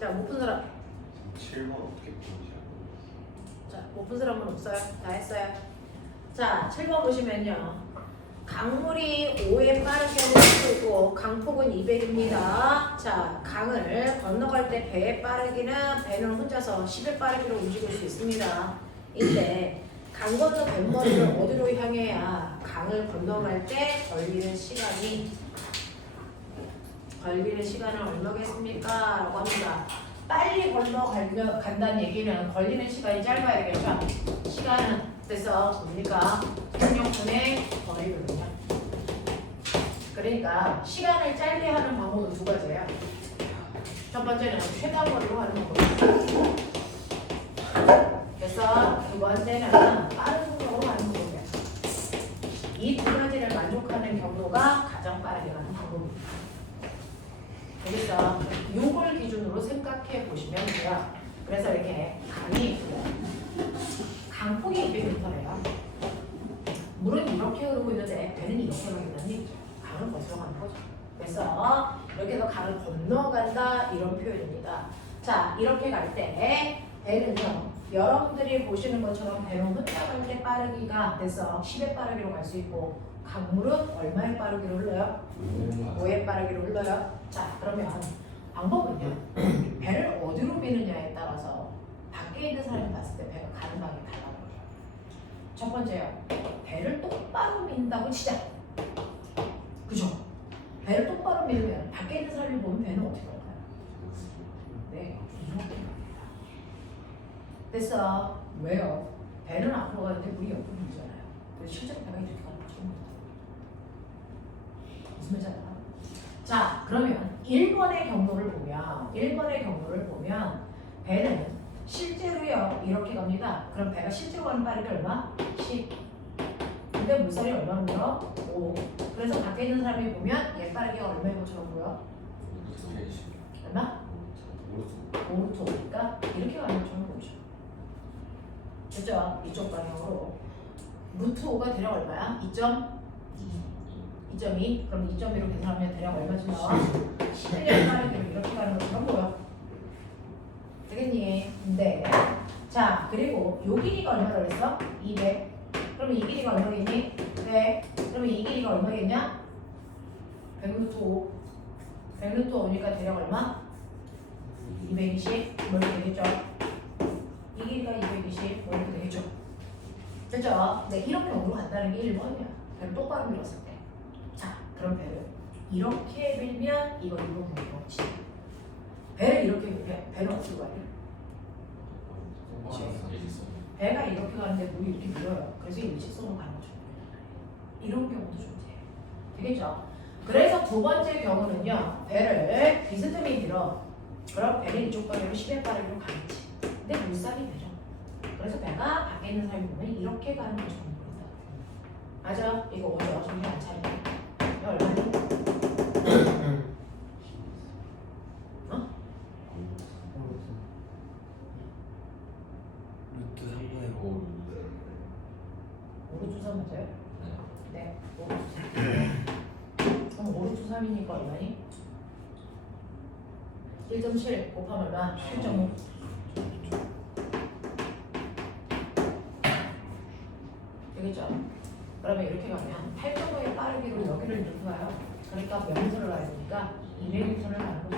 자, 못 푼 사람. 7번 어떻게 보는지 자, 못 푼 사람은 없어요? 다 했어요? 자, 7번 보시면요. 강물이 5에 빠르게 흐르고 강폭은 200입니다. 자, 강을 건너갈 때 배의 빠르기는 배는 혼자서 10의 빠르기로 움직일 수 있습니다. 이때 강 건너 뱃머리를 어디로 향해야 강을 건너갈 때 걸리는 시간은 얼마겠습니까? 라고 합니다. 빨리 건너간다는 얘기는 걸리는 시간이 짧아야 되겠죠? 시간은 그래서 뭡니까? 속력분의 거리거든요. 그러니까 시간을 짧게 하는 방법은 두 가지예요. 첫 번째는 최단 거리로 하는 방법이에요. 그래서 두 번째는 빠른 속도로 하는 방법이에요. 이 두 가지를 만족하는 경로가 가장 빠르게 가는 방법입니다. 그래서 요걸 기준으로 생각해 보시면 돼요. 그래서 이렇게 강폭이 200m래요. 물은 이렇게 흐르고 있는데 배는 이렇게 흐른다는 얘기죠. 강을 거슬러 가는 거죠. 그래서 이렇게 해서 강을 건너간다 이런 표현입니다. 자, 이렇게 갈 때 배는요. 여러분들이 보시는 것처럼 배는 혼자 갈 때 빠르기가 돼서 10의 빠르기로 갈 수 있고 강물은 얼마의 빠르기로 흘러요? 5의 빠르기로 흘러요. 자, 그러면 방법은요. 배를 어디로 미느냐에 따라서 밖에 있는 사람이 봤을 때 배가 가는 방향이 달라요. 첫 번째요. 배를 똑바로 민다고 치자. 그죠? 배를 똑바로 밀면 밖에 있는 사람이 보면 배는 어떻게 갈까요? 네, 이렇게 갑니다. 됐어. 왜요? 배는 앞으로 가는데 물이 옆으로 밀잖아요. 그래서 실제로 배가 이렇게 가는 거죠. 무슨 말인지 알아? 자, 그러면 1번의 경로를 보면 배는 실제로요 이렇게 갑니다. 그럼 배가 실제로 가는 빠르기 얼마? 10. 근데 물살이 얼마인가요? 5. 그래서 밖에 있는 사람이 보면 얘 빠르기가 얼마인 것처럼 보여? 얼마? 5루토니까 이렇게 가는 것처럼 보이죠. 그죠? 이쪽 방향으로 루트 5가 대략 얼마야? 2.2 2.2. 그럼 2.2로 계산하면 대략 얼마쯤 나와? 11년 빠르기로 이렇게 가는 것처럼 보여. 되겠니? 네. 자, 그리고 요 길이가 얼마라고 그랬어? 200. 그러면 이 길이가 얼마겠니? 100. 그러면 이 길이가 얼마겠냐? 100루트 5. 100루트 5니까 대략 얼마? 220. 뭐 이렇게 되겠죠? 이 길이가 220. 뭐 이렇게 되겠죠? 됐죠? 네, 이렇게 오로 간다는 게 1번이야. 배를 똑바로 밀었을 때. 자, 그럼 배를 이렇게 밀면 이거 그렇지. 배를 이렇게 밀면 배는 어떻게 가요? 배가 이렇게 가는데 물이 이렇게 밀어요. 그래서 이 일직선으로 가는 거죠. 이런 경우도 존재해요. 되겠죠? 그래서 두 번째 경우는요. 배를 비스듬히 밀어. 그럼 배는 이쪽 방향으로 10의 빠르기로 가겠지. 근데 물살이 되죠. 그래서 배가 밖에 있는 사람이 보면 이렇게 가는 것처럼 보인다. 맞아. 이거 오죠. 정신 안 차리네. 이거 얼마니? 어? 루트 3분의 5. 오루트 3 맞아요? 네. 오루트 3. 그럼 오루트 3이니까 얼마니? 1.7 곱하면 얼마? 7.5. 되겠죠? 그러면 이렇게 가면 8.5의 빠르기로 여기를 이렇게 가요. 그러니까 몇 미터를 가야 되니까 200m를 가는 거죠.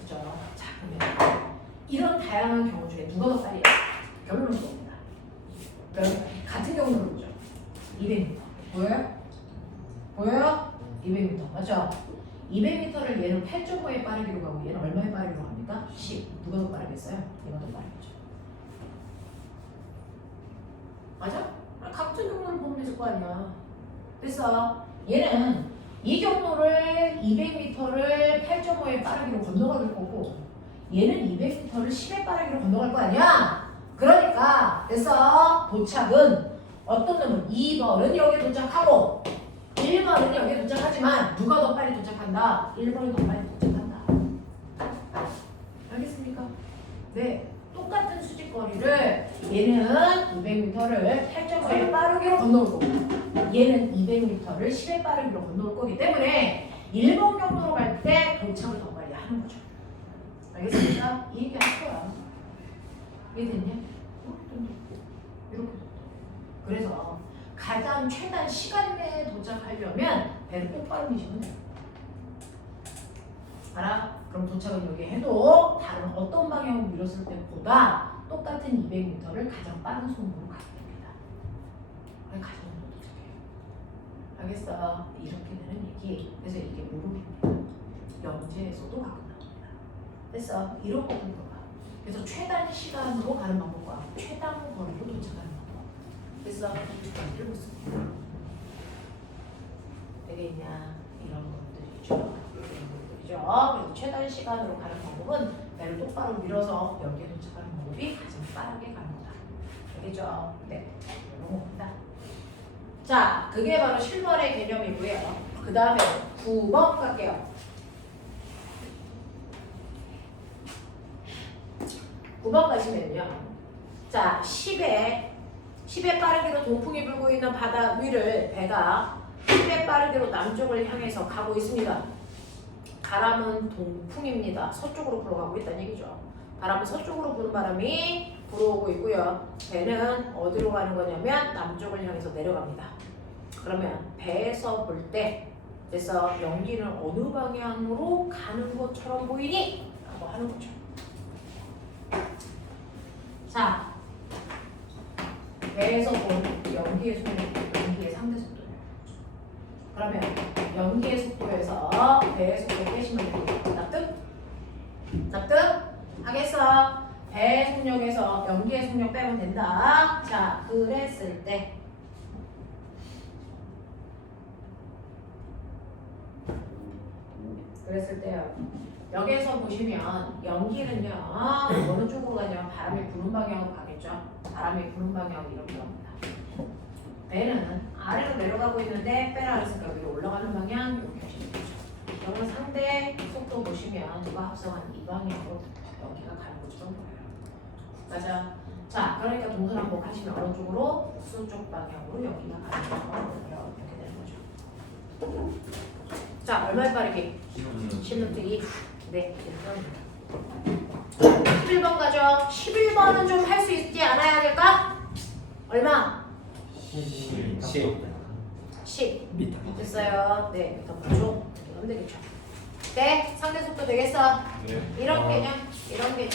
그죠? 자, 그러면 이런 다양한 경우 중에 누가 더 빨리? 결론은 뭡니다. 같은 경우를 보죠. 200m. 보여요? 보여요? 200m. 맞죠? 200m를 얘는 8.5의 빠르기로 가고 얘는 얼마의 빠르기로 갑니까? 10. 누가 더 빠르겠어요? 얘가 더 빠르겠죠. 맞아? 같은 경로를 보면 됐을 거 아니야. 됐어. 얘는 이 경로를 200m를 8.5의 빠르기로 건너갈 거고 얘는 200m를 10의 빠르기로 건너갈 거 아니야. 그러니까 됐어. 도착은 어떤 놈은 2번은 여기에 도착하고 1번은 여기에 도착하지만 누가 더 빨리 도착한다? 1번이 더 빨리 도착한다. 알겠습니까? 네. 똑같은 수직거리를 얘는 200m를 8.5의 빠르기로 건너올 거고 얘는 200m를 10의 빠르기로 건너올 거기 때문에 1번 경로로 갈 때 도착을 더 빨리 하는 거죠. 알겠습니까? 이 얘기 할 거야. 이해됐냐? 이렇게. 그래서 가장 최단 시간 내에 도착하려면 배를 똑바로 미시면 돼. 알아? 그럼 도착은 여기 해도 다른 어떤 방향으로 밀었을 때보다 똑같은 200m를 가장 빠른 속도로 가야 됩니다. 가장 먼저 도착해요. 알겠어? 이렇게 되는 얘기. 그래서 이게 무릎입니다. 영재에서도 가끔 나옵니다. 됐어? 이런 것도 봐. 그래서 최단 시간으로 가는 방법과 최단 거리로 도착하는 방법. 됐어? 두 가지를 묻습니다. 되겠냐? 이런 것들이죠. 그래서 최단 시간으로 가는 방법은 배를 똑바로 밀어서 여기에 도착하는 방법이 가장 빠르게 가는 거다. 알겠죠? 네. 이런 겁니다. 자, 그게 바로 실번의 개념이고요. 그 다음에 9번 갈게요. 9번 가시면요. 자, 10의 빠르기로 동풍이 불고 있는 바다 위를 배가 10의 빠르기로 남쪽을 향해서 가고 있습니다. 바람은 동풍입니다. 서쪽으로 불어가고 있다는 얘기죠. 바람은 서쪽으로 부는 바람이 불어오고 있고요. 배는 어디로 가는 거냐면 남쪽을 향해서 내려갑니다. 그러면 배에서 볼 때 그래서 연기는 어느 방향으로 가는 것처럼 보이니? 라고 하는 거죠. 자, 배에서 본 연기의 속도, 연기의 상대 속도예요. 그러면 연기의 속도에서 배의 속도 빼시면 돼요. 납득? 납득? 하겠어? 배의 속력에서 연기의 속력 빼면 된다. 자, 그랬을 때 때요. 여기에서 보시면 연기는요 어느 쪽으로 가냐면 바람이 부는 방향으로 가겠죠. 바람이 부는 방향으로 이렇게 갑니다. 배는 아래로 내려가고 있는데 배를 알았으니까 위로 올라가는 방향 이렇게 하시면 되죠. 그러면 상대 속도 보시면 누가 합성한 이 방향으로 연기가 가는 것처럼 보여요. 맞아. 자, 그러니까 동선 항복하시면 어느 쪽으로? 수쪽 방향으로 여기가 가는 거 이렇게 되는 거죠. 자, 얼마의 빠르기? 10루트 2. 네, 이렇게 11번 가죠. 11번은 좀 할 수 있지 않아야 될까? 얼마? 10. 10. 미터. 됐어요. 네, 미터 per 초. 이렇게 하면 되겠죠. 네, 상대 속도 되겠어. 네. 이런 개념, 이런 개념.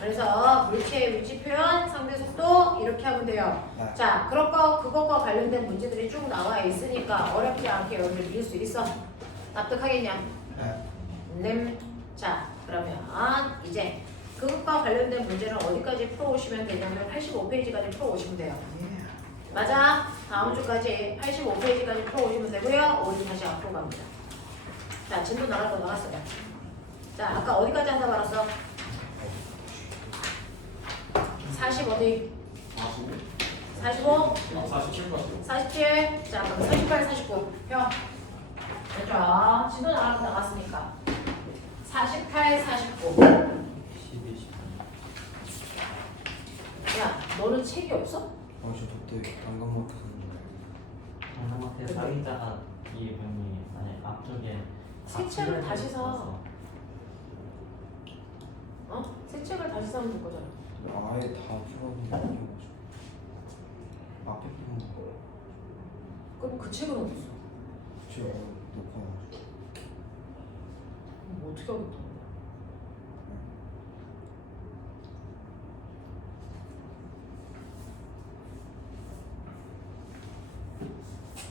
그래서 물체의 위치 표현, 상대 속도 이렇게 하면 돼요. 네. 자, 그것과 관련된 문제들이 쭉 나와 있으니까 어렵지 않게 여러분들 이길 수 있어. 납득하겠냐? 네. 자, 그러면 이제 그것과 관련된 문제는 어디까지 풀어오시면 되냐면 85페이지까지 풀어오시면 돼요. 맞아. 다음 주까지 85페이지까지 풀어오시면 되고요. 오늘 다시 앞으로 갑니다. 자, 진도 나갔어요. 자, 아까 어디까지 하다 말았어? 40 어디? 45? 47 같아요. 47? 자, 그럼 48, 49. 펴. 됐죠? 진도 나갔으니까. 48, 49. 12, 10. 야, 너는 책이 없어? 저 그때 관광마트 방금한테 사기자가 이 분이 아니 앞쪽에 새 책을 다시 사. 어? 새 책을 다시 사면 될 거잖아. 아예 다 풀었는데 아니어가지고 앞에 부분 그럼 그 책은 어딨어? 제가 놓고 와가지고 뭐 어떻게 하겠다는 거야?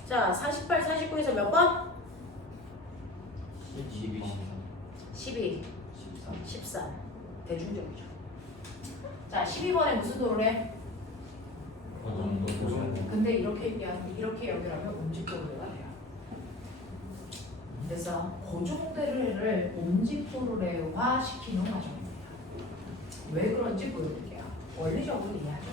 자, 48, 49에서 몇 번? 12. 12, 13. 14. 대중적이죠. 자, 12번에 무슨 도로래? 근데 이렇게 연결하면 음직도로가 돼요. 그래서 고종대를 음직도로화 시키는 과정입니다. 왜 그런지 보여드릴게요. 원리적으로 이해하죠.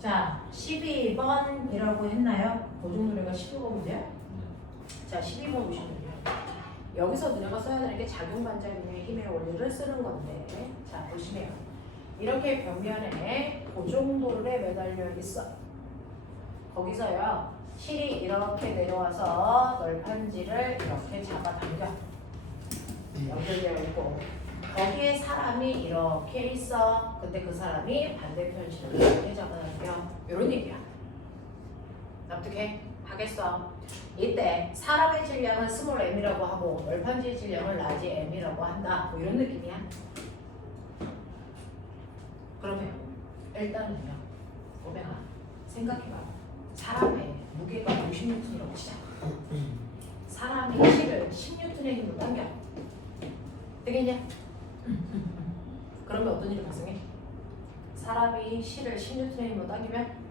자, 12번이라고 했나요? 고종노래가 12번인데요? 자, 12번 보시면요. 여기서 너네가 써야 되는 게 작용반작용의 힘의 원리를 쓰는 건데, 자, 보시면 이렇게 벽면에 고종도르에 매달려 있어. 거기서요, 실이 이렇게 내려와서 널판지를 이렇게 잡아당겨. 연결되어 있고, 거기에 사람이 이렇게 있어. 근데 그 사람이 반대편 실을 이렇게 잡아당겨. 이런 얘기야. 납득해? 하겠어. 이때 사람의 질량은 스몰 m이라고 하고 널판지의 질량을 라지 m이라고 한다. 뭐 이런 느낌이야. 그러면 일단은요, 오메가 생각해봐. 사람의 무게가 50N이라고 치자. 사람이 실을 10N의 힘으로 당겨. 되겠냐? 그러면 어떤 일이 발생해? 사람이 실을 10N의 힘으로 당기면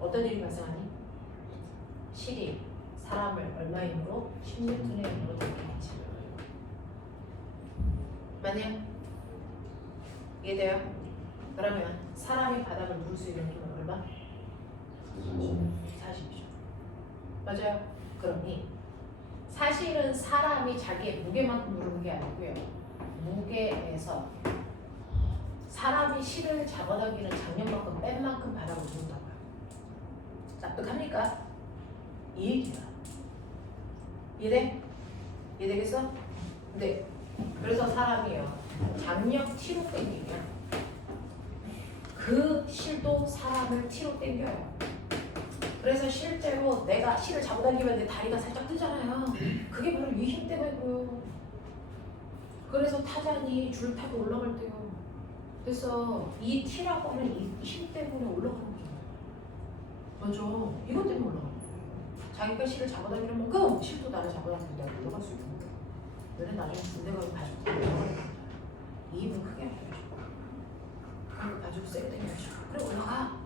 어떤 일이 발생하니? 실이 사람을 얼마의 힘으로? 10N의 힘으로 당기겠지. 맞냐? 이해돼요? 그러면 사람이 바닥을 누를 수 있는 힘은 얼마? 40이죠. 맞아요? 그러니 사실은 사람이 자기의 무게만큼 누르는 게 아니고요. 무게에서 사람이 실을 잡아당기는 장력만큼 뺀 만큼 바닥을 누른다고요. 납득합니까? 이 얘기야. 이해돼? 이해되겠어? 네. 그래서 사람이요. 장력 T로 당기면 그 실도 사람을 T로 당겨요. 그래서 실제로 내가 실을 잡아당기면 내 다리가 살짝 뜨잖아요. 그게 바로 이 힘 때문에 그래요. 그래서 타잔이 줄 타고 올라갈 때요. 그래서 이 T라고 하는 이 힘 때문에 올라가는 거죠. 맞죠? 이것 때문에 올라가는 거예요. 자기가 실을 잡아당기는 만큼 실도 나를 잡아당기면 내가 올라갈 수 있는 거예요. 너는 나중에 군대 가서 가지고 올라가는 거야. 이 힘을 크게 해야죠. 그걸 가지고 세게 당겨야죠. 그래 올라가.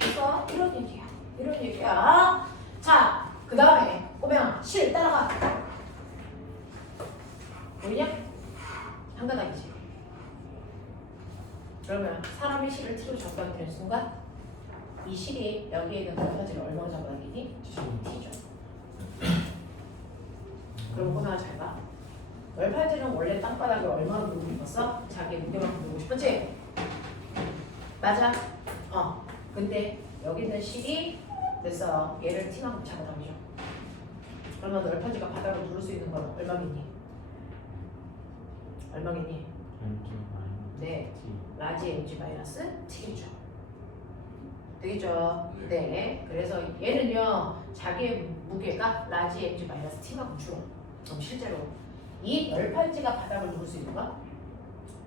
그래서 이런 얘기야. 이런 얘기야. 자, 그 다음에 꼬맹아 실 따라가. 보이냐? 한 가닥이지. 그러면 사람이 실을 t로 잡아당기는 순간 이 실이 여기에 있는 넓어지를 얼마로 잡아당기니? t죠. 그럼 꼬맹아 잘 봐. 넓어지는 원래 땅바닥을 얼마로 누르고 싶었어? 자기 무게만큼 누르고 싶었지? 맞아. 근데 여기 있는 실이 됐어. 얘를 t만큼 잡아당기죠. 그러면 넓어지가 바닥을 누를 수 있는 건 얼마겠니? 얼마겠니? 네. 라지 mg 마이너스 t겠죠. 되겠죠? 네. 그래서 얘는요, 자기의 무게가 라지 mg 마이너스 t만큼 줄어. 그럼 실제로 이 널판지가 바닥을 누를 수 있는 거?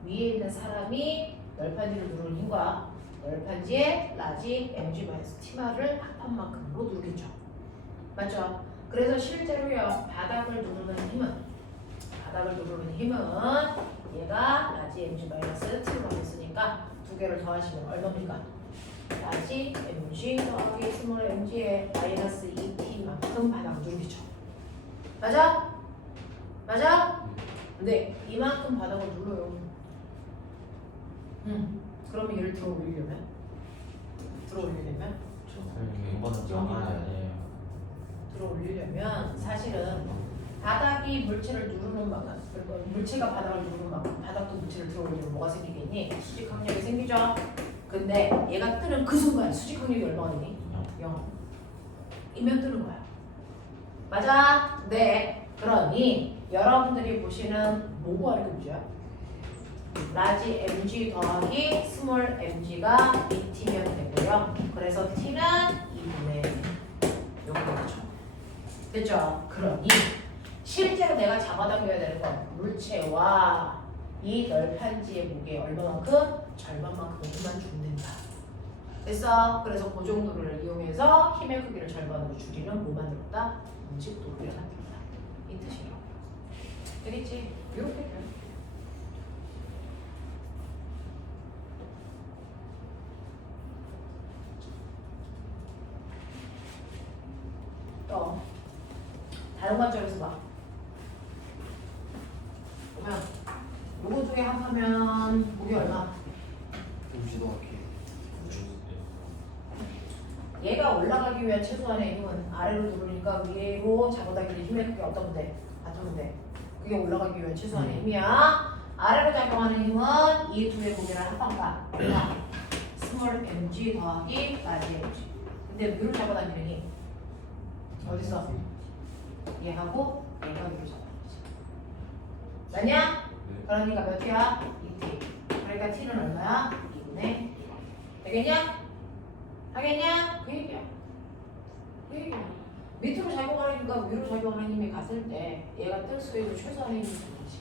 위에 있는 사람이 널판지를 누르는 힘과 널판지의 라지 mg 마이너스 t마를 합한 만큼으로 누르겠죠. 맞죠? 그래서 실제로요, 바닥을 누르는 힘은 얘가 라지 mg 마이너스 t로 가겠으니까 두 개를 더하시면 얼마입니까? 라지 mg 더하기 스몰 mg의 마이너스 2t만큼 바닥을 누르겠죠. 맞아? 맞아? 근데 이만큼 바닥을 눌러요. 그러면 얘를 들어 올리려면 이거는 잡아야 돼요. 들어 올리려면 사실은 바닥이 물체를 누르는 만큼, 물체가 바닥을 누르는 만큼 바닥도 물체를 들어 올리면 뭐가 생기겠니? 수직 항력이 생기죠. 근데 얘가 뜨는 그 순간 수직 항력이 얼마가 되니? 0. 이면 뜨는 거야. 맞아? 네. 그러니 여러분들이 보시는 뭐 구하는 게 문제야? 라지 mg 더하기 스몰 mg가 2t면 되고요. 그래서 t는 2분의 1. 요거 되죠. 됐죠? 그러니 실제로 내가 잡아당겨야 되는 건 물체와 이 널판지의 무게 얼마만큼? 절반만큼만 주면 된다. 됐어? 그래서 그 정도를 이용해서 힘의 크기를 절반으로 줄이는 뭐 만들었다? 음식 도구를 만들었다. 이 뜻이에요. 되겠지? 이렇게 돼요. 또 다른 관점에서 봐. 보면 요거 중에 합하면 무게 얼마? 얘가 올라가기 위한 최소한의 힘은 아래로 누르니까 위로 잡아당기는 힘의 크기 어떤 건데? 같은 건데. 그게 올라가기 위한 최소한의 힘이야. 아래로 작용하는 힘은 이 두 개 무게를 합한다. 스몰 mg 더하기 라지 mg. 근데 위로 잡아당기는 힘 어딨어? 얘하고 얘가 위로 잡아당기지. 맞냐? 그러니까 몇 t야? 2t. 그러니까 t는 얼마야? 2분의 1. 되겠냐? 하겠냐? 그 얘기야. 그 얘기야. 밑으로 작용하니까 위로 작용하는 힘이 같을 때 얘가 뜰 수 있는 최소한의 힘이 되지.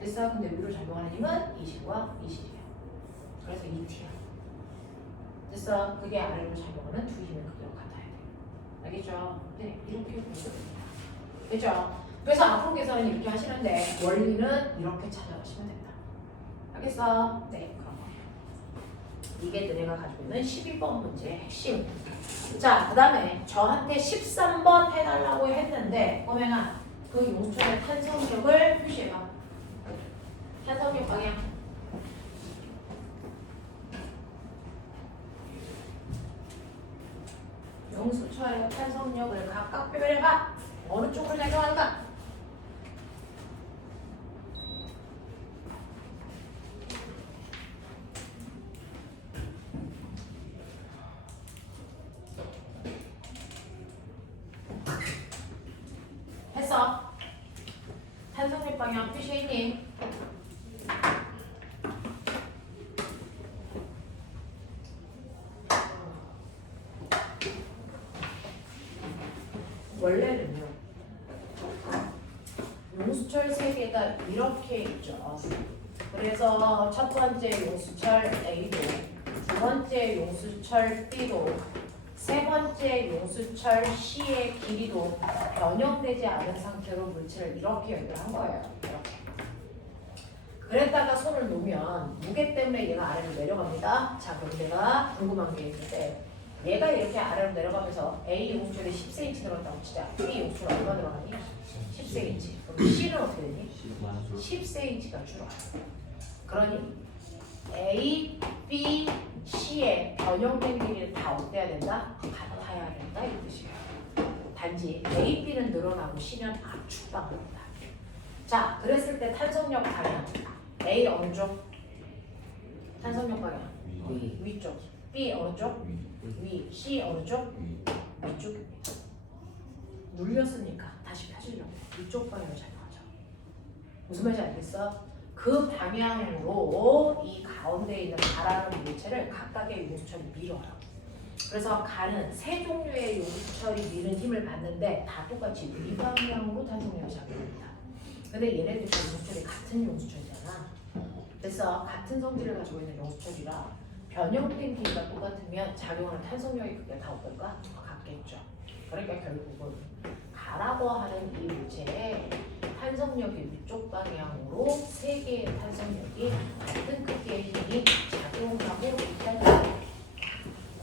됐어? 근데 위로 작용하는 힘은 20과 20이야. 그래서 2t야. 됐어? 그게 아래로 작용하는 두 힘의 크기와 같아야 돼. 알겠죠? 네, 이렇게 보시면 됩니다. 됐죠? 그래서 앞으로 계산은 이렇게 하시는데 원리는 이렇게 찾아가시면 된다. 알겠어? 네, 그럼 이게 너네가 가지고 있는 12번 문제의 핵심. 자, 그 다음에 저한테 13번 해달라고 했는데 꼬맹아 그 용수철의 탄성력을 표시해봐. 탄성력 방향. 용수철의 탄성력을 각각 표현해봐. 어느 쪽으로 작용하는가? 했어. 탄성력 방향 표시했니? 원래는요, 용수철 세 개가 이렇게 있죠. 그래서 첫 번째 용수철 A도, 두 번째 용수철 B도, 세 번째 용수철 C의 길이도 변형되지 않은 상태로 물체를 이렇게 연결한 거예요. 이렇게. 그랬다가 손을 놓으면 무게 때문에 얘가 아래로 내려갑니다. 자, 그럼 내가 궁금한 게 있는데 얘가 이렇게 아래로 내려가면서 A 용수철이 10cm 들어갔다고 치자. B 용수철 얼마 들어가니? 10cm. 그럼 C는 어떻게 되니? 10cm가 줄어요. 그러니 A, B, C의 변형된 길이는 다 어때야 된다? 같아야 된다 이 뜻이에요. 단지 A, B는 늘어나고 C는 압축당합니다. 자, 그랬을 때 탄성력 방향 A 어느 쪽? 탄성력 방향 위쪽. B 어느 쪽? 위. C 어느 쪽? 위쪽입니다. 눌렸으니까 다시 펴주려고 위쪽 방향을 작용하죠. 무슨 말인지 알겠어? 그 방향으로 이 가운데 있는 가라는 물체를 각각의 용수철이 밀어요. 그래서 가는 세 종류의 용수철이 미는 힘을 받는데 다 똑같이 위 방향으로 탄성력이 작용합니다. 근데 얘네들 용수철이 같은 용수철이잖아. 그래서 같은 성질을 가지고 있는 용수철이라 변형된 길이가 똑같으면 작용하는 탄성력이 그게 다 어떨까? 같겠죠. 그러니까 결국은 가라고 하는 이 물체의 탄성력이 위쪽 방향으로 세 개의 탄성력이 같은 크기의 힘이 작용하고 있다는 거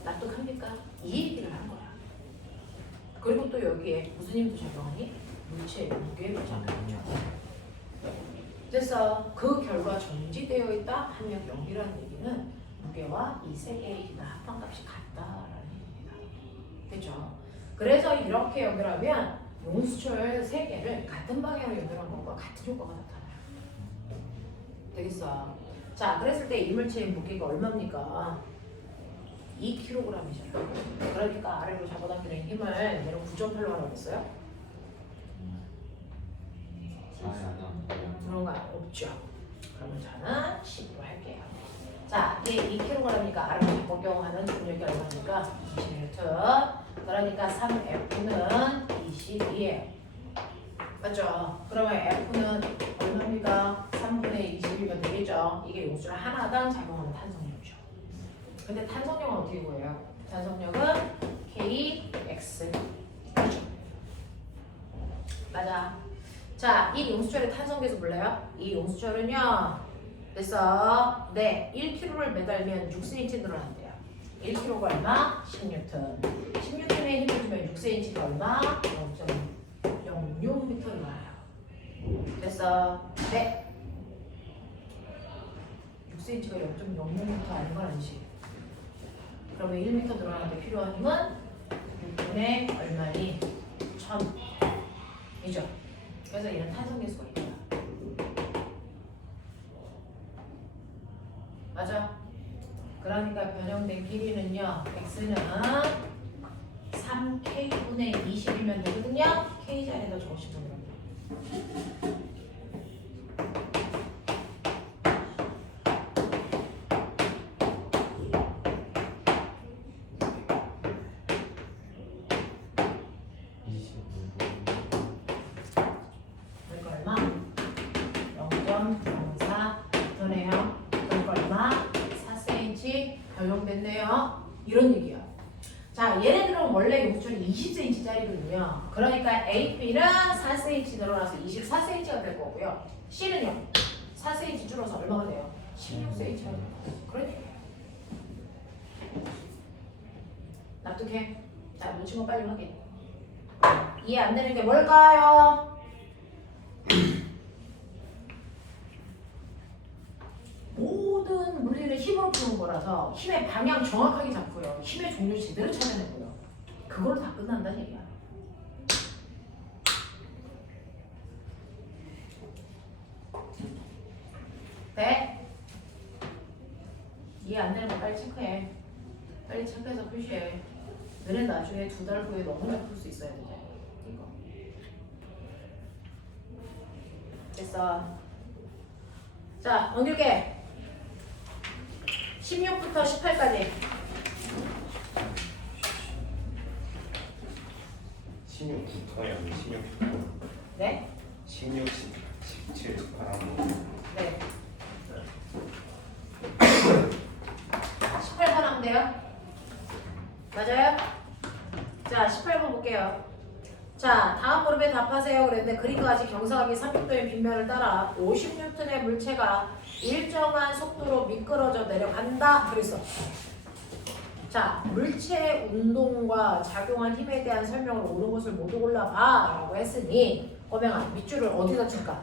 납득합니까? 이 얘기를 한 거야. 그리고 또 여기에 무슨 힘도 작용하니? 물체의 무게도 작용하죠. 그래서 그 결과 정지되어 있다 하면 0이라는 얘기는 무게와 이 세 개의 힘의 합방값이 같다라는 얘기입니다. 그죠? 그래서 이렇게 연결하면 용수철 세 개를 같은 방향으로 연결한 것과 같은 효과가 나타나요. 되겠어? 자, 그랬을 때 이물체의 무게가 얼마입니까? 2kg이잖아요. 그러니까 아래로 잡아당기는 힘을 얘는 9.8로 하라고 했어요? 그런 거 없죠. 그러면 저는 10으로 할게요. 자, 이게 2kg이니까 아래로 적용하는 중력이 얼마입니까? 20N. 그러니까 3F는 22예요. 맞죠? 그러면 F는 얼마입니까? 3분의 20이면 되겠죠? 이게 용수철 하나당 작용하는 탄성력이죠. 근데 탄성력은 어떻게 구해요? 탄성력은 KX. 맞아. 자, 이 용수철의 탄성계수 몰라요? 이 용수철은요. 그래서 1kg를 매달면 6cm 늘어난대요. 1kg가 얼마? 10N. 10N의 힘을 주면 6cm가 얼마? 0.06m 나와요. 그래서 6cm가 0.06m 아닌 건 아니지. 그러면 1m 늘어나는데 필요한 힘은 6분의 얼마니? 1000이죠. 그래서 얘는 탄성계수가 있다. 맞아? 그러니까 변형된 길이는요. x는 3k분의 20이면 되거든요. k 자리에다 적으시면 됩니다. 그러니까 얼마? 0.04m네요. 그러니까 얼마? 4cm 변형됐네요. 이런 얘기야. 자, 얘네들은 원래 용수철이 20cm짜리거든요. 그러니까 AB는 4cm 늘어나서 24cm가 될 거고요. C는요. 4cm 줄어서 얼마가 돼요? 16cm가 돼요. 그런 얘기예요. 납득해? 자, 놓친 거 빨리 확인. 이해 안 되는 게 뭘까요? 모든 물리를 힘으로 푸는 거라서 힘의 방향 정확하게 잡고요. 힘의 종류 제대로 찾아내고요. 그걸로 다 끝난다는 얘기야. 네? 이해 안 되는 거 빨리 체크해. 빨리 체크해서 표시해. 너네 나중에 2달 후에 너무 잘 풀 수 있어야 돼. 이거. 됐어. 자, 넘길게. 16부터 18까지. 16부터요. 16부터. 네? 16, 17, 18. 네. 18번 하면 돼요? 맞아요? 자, 18번 볼게요. 자, 다음 무릎에 답하세요. 그랬는데 그림과 같이 경사각이 300도의 빗면을 따라 50N의 물체가 일정한 속도로 미끄러져 내려간다. 그랬어. 자, 물체 운동과 작용한 힘에 대한 설명을 옳은 것을 모두 골라봐 라고 했으니 꼬맹아 밑줄을 어디다 칠까?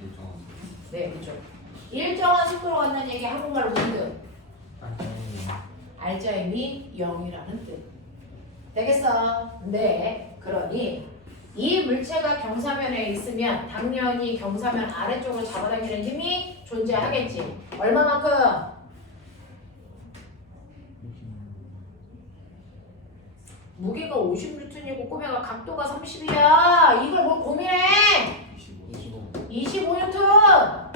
일정한 네, 밑줄. 일정한 속도로 간다는 얘기 한국말로 무슨 뜻? 알짜임이 0이라는 뜻. 되겠어? 네. 그러니 이 물체가 경사면에 있으면 당연히 경사면 아래쪽을 잡아당기는 힘이 존재하겠지. 얼마만큼? 무게가 50N이고 꼬매가 각도가 30이야. 이걸 뭘 고민해? 25N.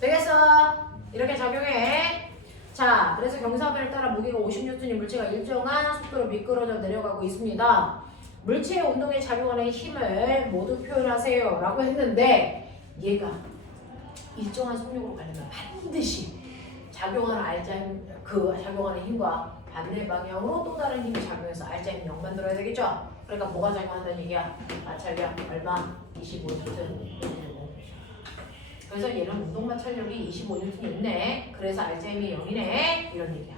되겠어? 이렇게 작용해. 자, 그래서 경사면을 따라 무게가 50N인 물체가 일정한 속도로 미끄러져 내려가고 있습니다. 물체의 운동에 작용하는 힘을 모두 표현하세요 라고 했는데 얘가 일정한 속력으로 가려면 반드시 작용하는 작용하는 힘과 반대 방향으로 또 다른 힘이 작용해서 알짜힘 0 만들어야 되겠죠? 그러니까 뭐가 작용한다는 얘기야? 마찰력 얼마? 25N. 그래서 얘는 운동 마찰력이 25N이 있네. 그래서 알짜힘이 0이네. 이런 얘기야.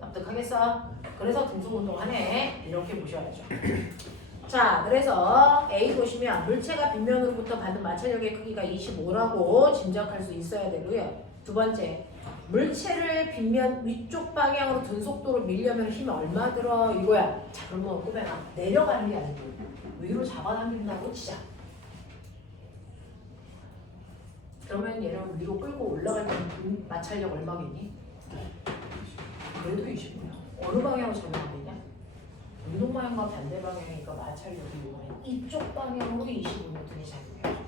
납득하겠어? 그래서 등속 운동하네. 이렇게 보셔야죠. 자, 그래서 A 보시면 물체가 빗면으로부터 받는 마찰력의 크기가 25라고 짐작할 수 있어야 되고요. 두 번째, 물체를 빗면 위쪽 방향으로 등속도로 밀려면 힘이 얼마 들어? 이거야. 자, 그러면 꼬매가 내려가는 게 아니고 위로 잡아당긴다고 치자. 그러면 얘는 위로 끌고 올라갈 때 마찰력 얼마겠니? 그래도 25야. 어느 방향으로 작용하겠냐? 운동 방향과 반대 방향이니까 마찰력이 이번엔 이쪽 방향으로 25N이 작용해.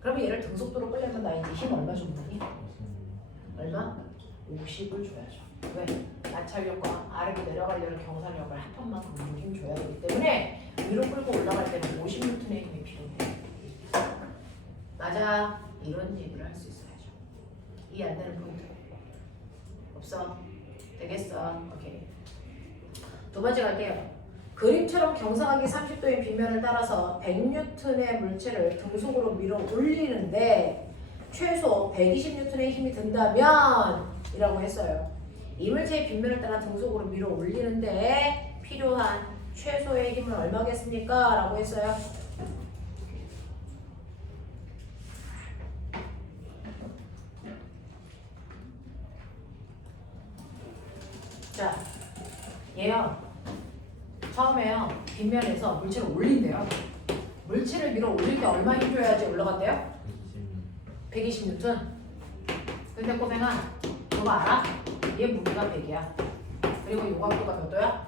그러면 얘를 등속도로 끌려면 나 이제 힘 얼마 줬니? 얼마? 50을 줘야죠. 왜? 마찰력과 아래로 내려가려는 경사력을 합한 만큼 힘 줘야 되기 때문에 위로 끌고 올라갈 때는 50N의 힘이 필요해. 맞아. 이런 얘기를 할 수 있어야죠. 이해 안 되는 포인트 없어? 되겠어? 오케이. 두 번째 갈게요. 그림처럼 경사각이 30도인 빗면을 따라서 100N의 물체를 등속으로 밀어 올리는데 최소 120N의 힘이 든다면 이라고 했어요. 이 물체의 빗면을 따라 등속으로 밀어 올리는데 필요한 최소의 힘은 얼마겠습니까? 라고 했어요. 자, 얘요. 처음에요. 빗면에서 물체를 올린대요. 물체를 밀어 올릴 때 얼마 힘 줘야지 올라간대요? 120N. 근데 꼬맹아, 너가 알아? 얘 무게가 100이야. 그리고 요 각도가 몇 도야?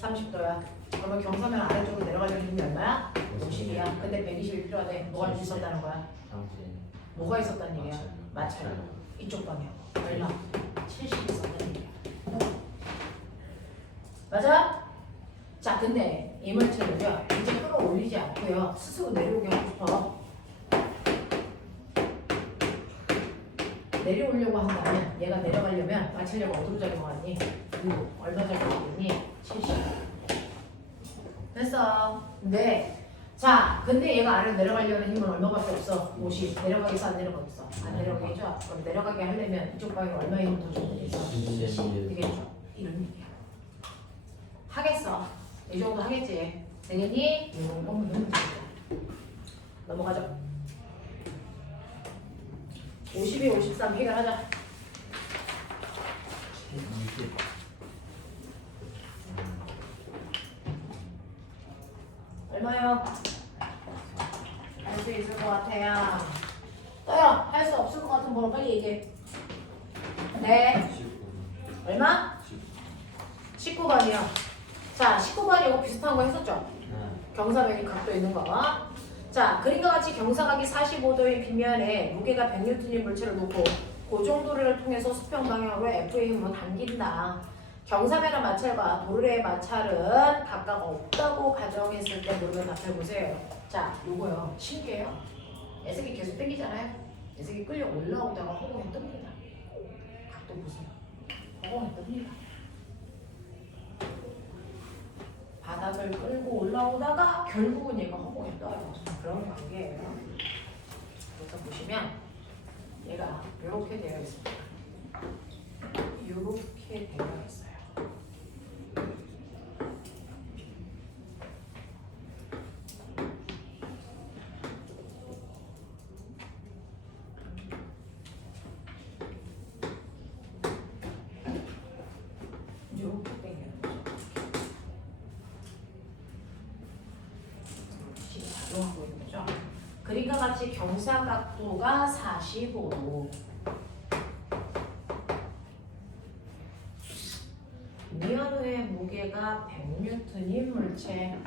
30도야. 그러면 경사면 아래쪽으로 내려가려는 힘이 얼마야? 50이야. 근데 120이 필요하대. 뭐가 있었다는 거야? 뭐가 있었다는 얘기야? 마찰력. 이쪽 방향. 얼마? 70 있었다는 얘기야. 맞아? 자, 근데 이 물체를요 이제 끌어올리지 않고요 스스로 내려오게 하고 싶어. 내려오려고 한다면 얘가 내려가려면 마찰력 어디로 작용하니? 이거 얼마 작용하니? 70. 됐어. 네. 자, 근데 얘가 아래로 내려가려는 힘은 얼마밖에 없어? 50. 내려가겠어? 안 내려가겠어? 안 내려가겠죠? 그럼 내려가게 하려면 이쪽 방향에 얼마의 힘을 더 주면 되겠어? 70. 되겠죠? 이런 얘기야. 하겠어. 이 정도 하겠지. 되겠니? 이런 거 보면 됩니다. 넘어가죠. 52, 53 해결하자. 얼마요? 할 수 있을 것 같아요. 또요. 할 수 없을 것 같은 번호 빨리 얘기해. 네. 얼마? 19번이요. 자, 19번이 이거 비슷한 거 했었죠? 경사면이 각도 있는 거. 자, 그림과 같이 경사각이 45도의 빗면에 무게가 100N인 물체를 놓고 그 정도를 통해서 수평 방향으로 F의 힘으로 당긴다. 경사면의 마찰과 도르래의 마찰은 각각 없다고 가정했을 때 물건 답해보세요. 자, 요거요. 신기해요. 애석이 계속 당기잖아요. 애석이 끌려 올라오다가 허공에 뜹니다. 각도 보세요. 허공에 뜹니다. 바닥을 끌고 올라오다가 결국은 얘가 허공에 떠요. 그런 관계예요. 그래서 보시면 얘가 이렇게 되어 있습니다. 이렇게 되어 있어요. 이렇게 되는 거죠. 지금 작용하고 있는 거죠. 그림과 같이 경사각도가 45도. 미연우의 무게가 100N인 물체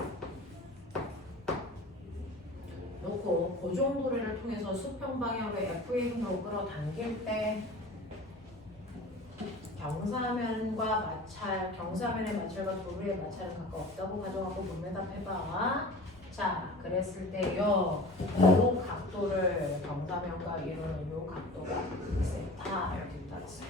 놓고 고정도리를 통해서 수평 방향으로 F의 힘으로 끌어당길 때 경사면의 마찰과 도리의 마찰은 각각 없다고 가정하고 문매답해봐. 자, 그랬을 때 요 각도를 경사면과 이루는 요 각도가 세타 이렇게 따랐어요.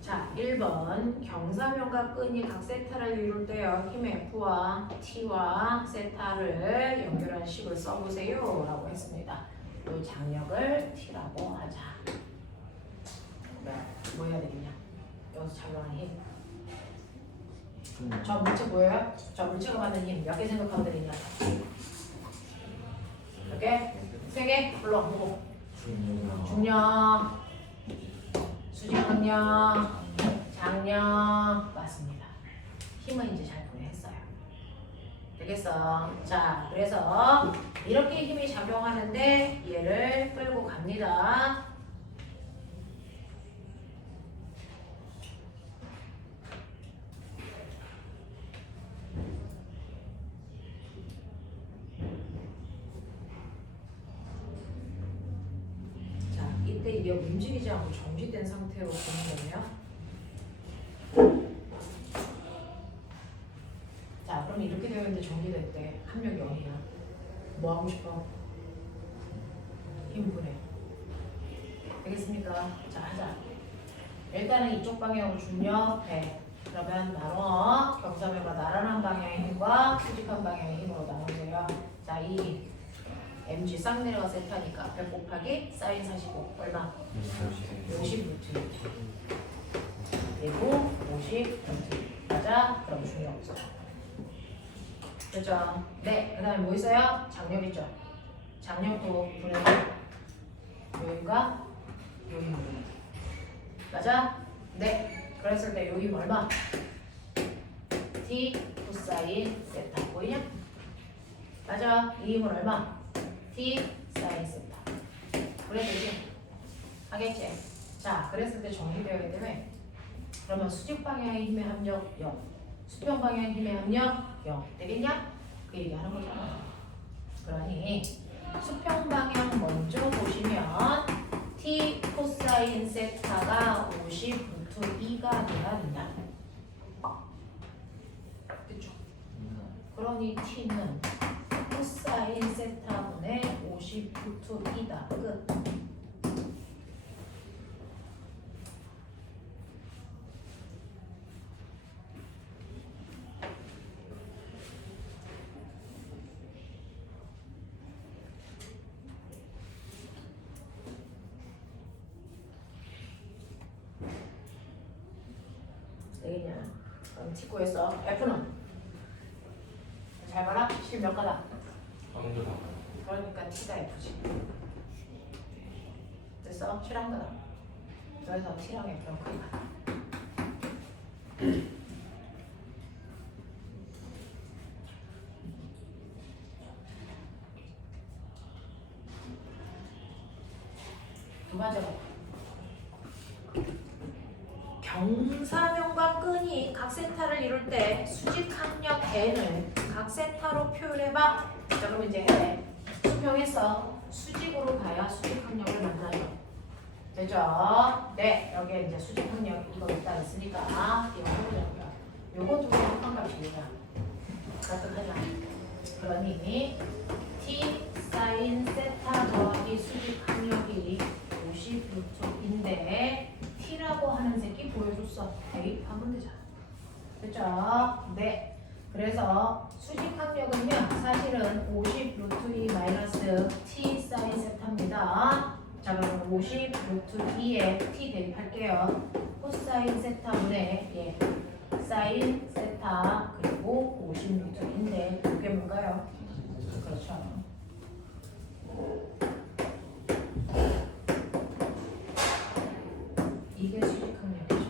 자, 1번 경사면과 끈이 각 세타를 이룰 때요 힘의 F와 T와 세타를 연결한 식을 써보세요 라고 했습니다. 이 장력을 T라고 하자. 뭐 해야 되겠냐? 여기서 작용하는 힘. 저 물체 뭐예요? 저 물체가 받는 힘 몇 개 생각하면 되겠냐? 몇 개? 3개? 불러 보고. 중력, 수직항력, 장력 맞습니다. 힘은 이제 잘 분해했어요. 되겠어? 자, 그래서 이렇게 힘이 작용하는데 얘를 끌고 갑니다. 자, 이때 이게 움직이지 않고 정지된 상태로 보는 거네요. 자, 그럼 이렇게 되어 있는데 정지될 때 합력 0이야. 뭐 하고 싶어? 힘 분해. 되겠습니까? 자, 하자. 일단은 이쪽 방향으로 중력 100. 그러면 나눠 경사면과 나란한 방향의 힘과 수직한 방향의 힘으로 나누세요. 자, 이 mg 싹 내려가 세타니까 100 곱하기 사인 45 얼마? 50루트. 그리고 50루트. 맞아? 그럼 중력 없어. 그죠? 네. 그 다음에 뭐 있어요? 장력 있죠? 장력도 분해. 여기가 여기 맞아? 네. 그랬을 때 여기 얼마? T 코사인 세타 보이냐? 맞아. 이 힘은 얼마? T 사인 세타. 그래 되지? 하겠지? 자, 그랬을 때 정리되어야 되면 그러면 수직 방향의 힘의 합력 0, 수평 방향의 힘의 합력 0 되겠냐? 그 얘기하는 거잖아. 그러니 수평 방향 먼저 보시면 T 코사인 세타가 50 루트 2가 돼야 된다. 그쵸? 그러니 T는 코사인 세타분의 50 루트 2다. 끝. 되겠냐? 그럼 T9에서 F는 잘 봐라. 실 몇 가다? 그러니까 T가 F지. 됐어? 실 한 가다. 그래서 T랑 F랑 크게 가다. 두 번째 봐. 경사면과 끈이 각 세타를 이룰 때 수직항력 n을 각 세타로 표현해봐. 자, 그럼 이제 해. 수평해서 수직으로 가야 수직항력을 만나죠. 되죠? 네, 여기에 이제 수직항력 이거 일단 있으니까 이거 해보자고요. 요거 두 개 합한값입니다. 가득하자. 그러니 T 사인 세타 더하기 수직항력이 50루트인데 T라고 하는 새끼 보여줬어. 대입하면 되잖아. 됐죠? 네. 그래서 수직항력은요, 사실은 50 루트 2 마이너스 T 사인 세타입니다. 자, 그럼 50 루트 2에 t 대입할게요. 코사인 세타분의 사인 세타 그리고 50 루트인데 이게 뭔가요? 그렇죠. 이게 수직항력이죠.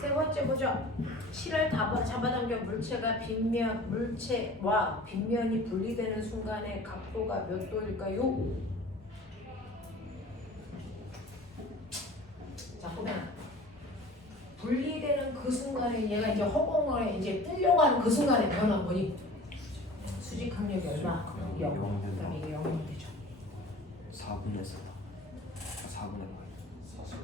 세 번째 보죠. 실을 잡아당겨 물체와 빗면이 분리되는 순간의 각도가 몇 도일까요? 자 보면 분리되는 그 순간에 얘가 이제 허공을 이제 뜨려고 하는 그 순간에 변화 뭐니? 수직 항력이 얼마? 0. 그다음에 이게 0이 되죠. 4분의 4. 4분의 8. 사실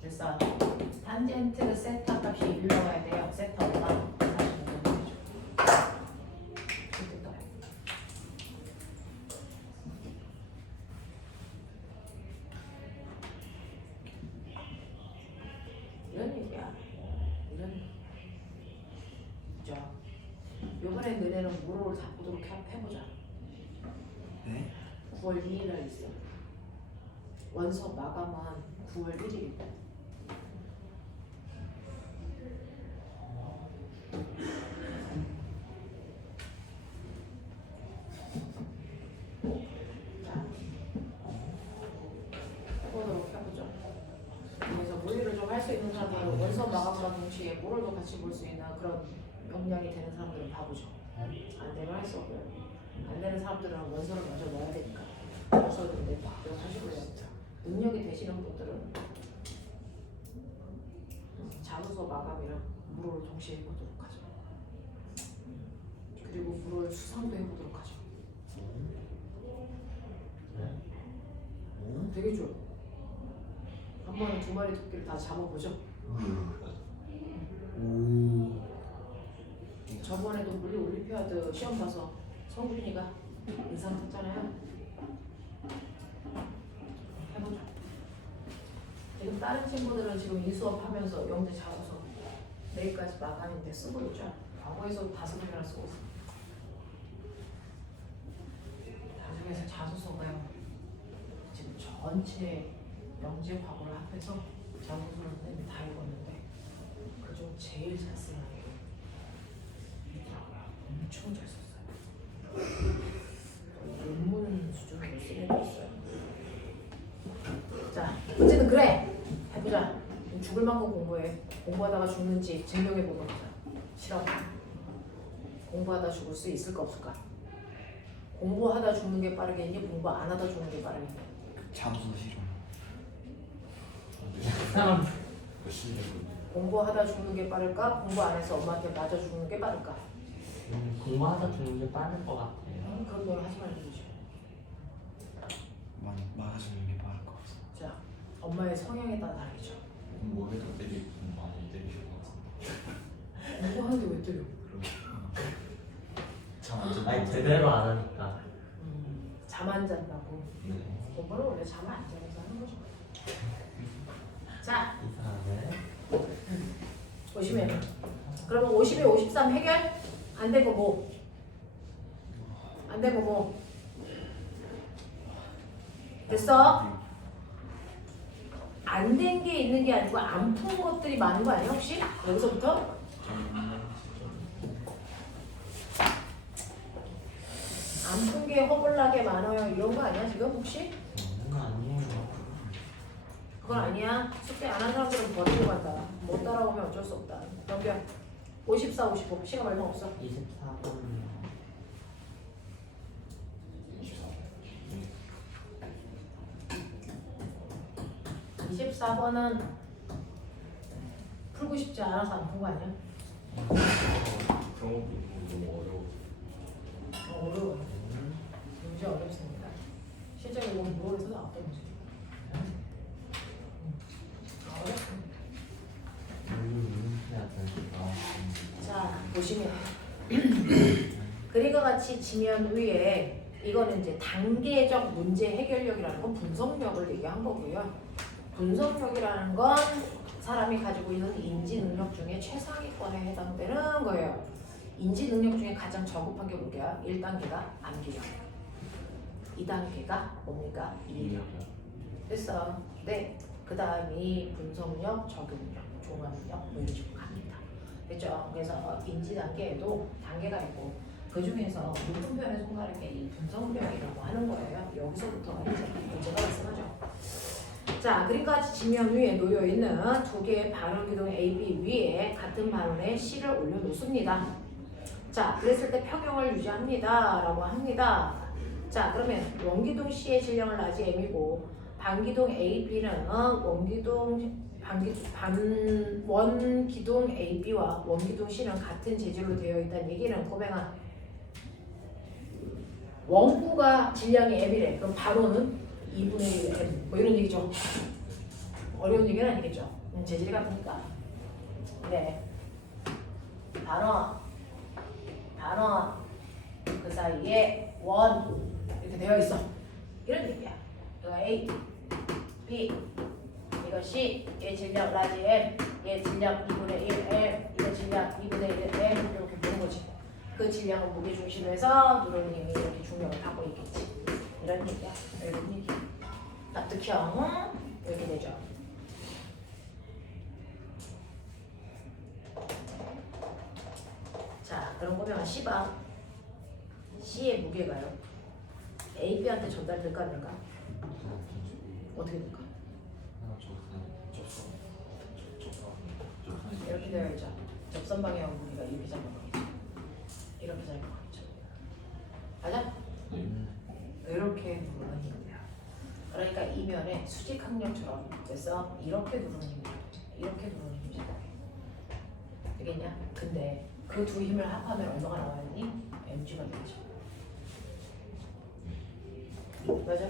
그래서 탄젠트 세타 값이 1 나와야 돼요. 세타 얼마? 45도 되죠. 이렇게 떠요. 이런 얘기야. 이런 그죠? 요번에 너네는 무료를 잡도록 해보자. 네? 9월 2일 날 있어. 원서 마감은 9월 1일이다. 해보도록 해보죠. 그래서 모의를 좀 할 수 있는 사람들은 원서 마감과 동시에 모의도 같이 볼 수 있는 그런 역량이 되는 사람들은 봐보죠. 안 되면 할 수 없고요. 안 되는 사람들은 원서를 먼저 넣어야 되니까. 원서를 내 마음대로 하시고요. 능력이 되시는 분들은 자소서 마감이랑 물어를 동시에 해보도록 하죠. 그리고 물어를 수상도 해보도록 하죠. 되게 좋아요. 한 번에 2마리 토끼를 다 잡아보죠. 오. 저번에도 물리 올림피아드 시험 봐서 성준이가 인상 썼잖아요. 해보죠. 지금 다른 친구들은 지금 이 수업 하면서 영재 자소서 내일까지 마감인데 쓰고 있죠. 과거에서 5개나 쓰고 있어. 나중에서 자소서가요. 지금 전체 영재 과거를 합해서 자소서를 내면 다 읽었는데 그중 제일 잘 쓰는 아이가 있더라고요. 엄청 잘 썼어요. 논문 수준으로 쓰는 게 있어요. 자, 어쨌든 그래. 해보자. 죽을 만큼 공부해. 공부하다가 죽는지 증명해보는 거자. 실험. 공부하다 죽을 수 있을까 없을까? 공부하다 죽는 게 빠르겠니? 공부 안 하다 죽는 게 빠르겠니? 자소서 실험. 사람 공부하다 죽는 게 빠를까? 공부 안 해서 엄마한테 맞아 죽는 게 빠를까? 공부하다 죽는 게 빠를 것 같아요. 그런 걸 하지 말고. 막아주는 게 빠를 것 같아. 자, 엄마의 성향에 따라 다르겠죠. 공부해도 때리고 많이 때리실 것 같은데. 공부하는데 왜 때려? 아니 제대로 안 하니까. 잠 안 잔다고. 네. 공부는 원래 잠 안 자면서 하는 거죠. 자, 이상하네. 보시면 그러면 50에 53 해결? 안 되고 뭐? 안 되고 뭐? 됐어? 안 된 게 있는 게 아니고 안 푼 것들이 많은 거 아니야 혹시? 여기서부터? 안 푼 게 허벌나게 많아요 이런 거 아니야 지금 혹시? 그건 아니에요. 그건 아니야. 숙제 안 한 사람들은 버리고 간다. 못 따라오면 어쩔 수 없다. 넘겨. 54, 55. 시간 얼마 없어. 24분이요. 24. 4번은 풀고 싶지 않아서 안 푼 거 아니야? 그런 것도 너무 어려워. 어려워요. 문제 어렵습니다. 실제로 이건 무얼에서 나왔던 문제. 어렵습니다. 자, 보시면 그림과 같이 지면 위에 이거는 이제 단계적 문제 해결력이라는 건 분석력을 얘기한 거고요. 분석력이라는 건 사람이 가지고 있는 인지 능력 중에 최상위권에 해당되는 거예요. 인지 능력 중에 가장 저급한 게 뭘게요? 1단계가 암기력, 2단계가 뭡니까? 이해력. 됐어. 네. 그 다음이 분석력, 적용력, 종합력 뭐 이런 식으로 갑니다. 됐죠? 그래서 인지 단계에도 단계가 있고 그 중에서 높은 편에 속하는 게 이 분석력이라고 하는 거예요. 여기서부터 이제 문제가 발생하죠. 자, 그림과 같이 지면 위에 놓여 있는 두 개의 반원 기둥 A, B 위에 같은 반원에 C를 올려놓습니다. 자, 그랬을 때 평형을 유지합니다. 라고 합니다. 자, 그러면 원기둥 C의 질량은 라지 M이고 반기둥 A, B는 원기둥 A, B와 원기둥 C는 같은 재질로 되어 있다는 얘기는 고백한 원구가 질량이 M이래. 그럼 반원은 2분의 1 M 뭐 이런 얘기죠. 어려운 얘기는 아니겠죠. 재질이 같으니까. 그래. 반원 그 사이에 원 이렇게 되어 있어. 이런 얘기야. 이거 A, B, 이거 C, 얘 질량 라지 M, 얘 질량 2분의 1 M, 이거 질량 2분의 1 M 이렇게 보는 거지. 그 질량은 무게 중심으로 해서 누르는 힘이 이렇게 중력을 갖고 있겠지. 이런 얘기야. 이런 얘기야. 납득형 이렇게 되죠. 자, 그럼 보면 C방 C의 무게가요. A, B한테 전달될까 안 될까? 어떻게 될까? 이렇게 되어 있죠. 접선 방향 무게가 이렇게 잡아가겠죠. 이렇게 잡아가겠죠. 맞아? 이렇게 누르는 힘이야. 그러니까 이면에 수직 항력처럼 그래서 이렇게 누르는 힘이야. 이렇게 누르는 힘이야. 되겠냐? 근데 그 두 힘을 합하면 얼마가 나와야니? mg가 되겠죠. 맞아?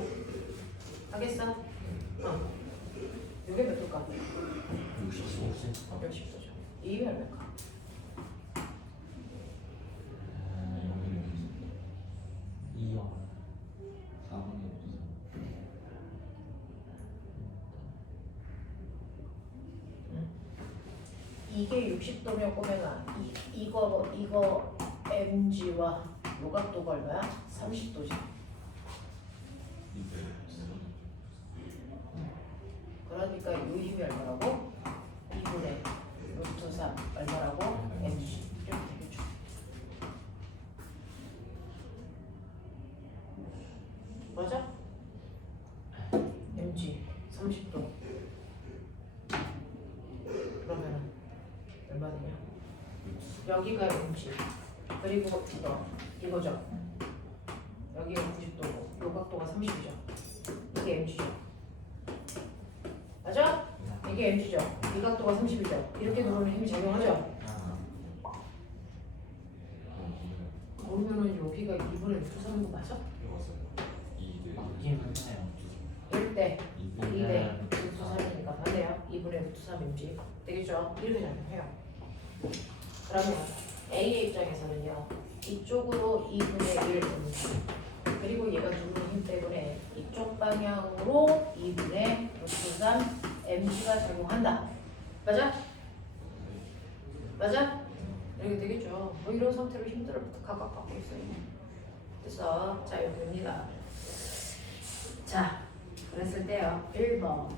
하겠어? 이게 몇 도일까? 60도죠. 이 힘이 얼마일까? 이게 60도면 꼬맹아 이거 mg와 요각도가 얼마야? 30도지. 그러니까 요 힘이 얼마라고? 2분의 루트 3 얼마라고? mg 이렇게 되겠죠. 맞아? mg 30도 그러면은 얼마 되냐? 여기가 mg 그리고 이거죠. 여기가 90도고 요 각도가 30이죠. 이게 mg죠. 맞아? 이게 mg죠. 이 각도가 30이죠. 이렇게 누르면 힘이 작용하죠. 그러면은 여기가 2분의 루트 3인 거 맞아? 이럴 때 2대 루트 3이니까 맞네요. 2분의 루트 3 mg 되겠죠? 이렇게 작용해요. 그러면 A의 입장에서는요. 이쪽으로 2분의 1 mg 그리고 얘가 누르는 힘 때문에 이쪽 방향으로 2분의 루트 3 mg가 작용한다. 맞아? 맞아? 이렇게 되겠죠. 뭐 이런 상태로 힘들을 각각 갖고 있어요. 그래서 자 여기입니다. 자 그랬을 때요. 1번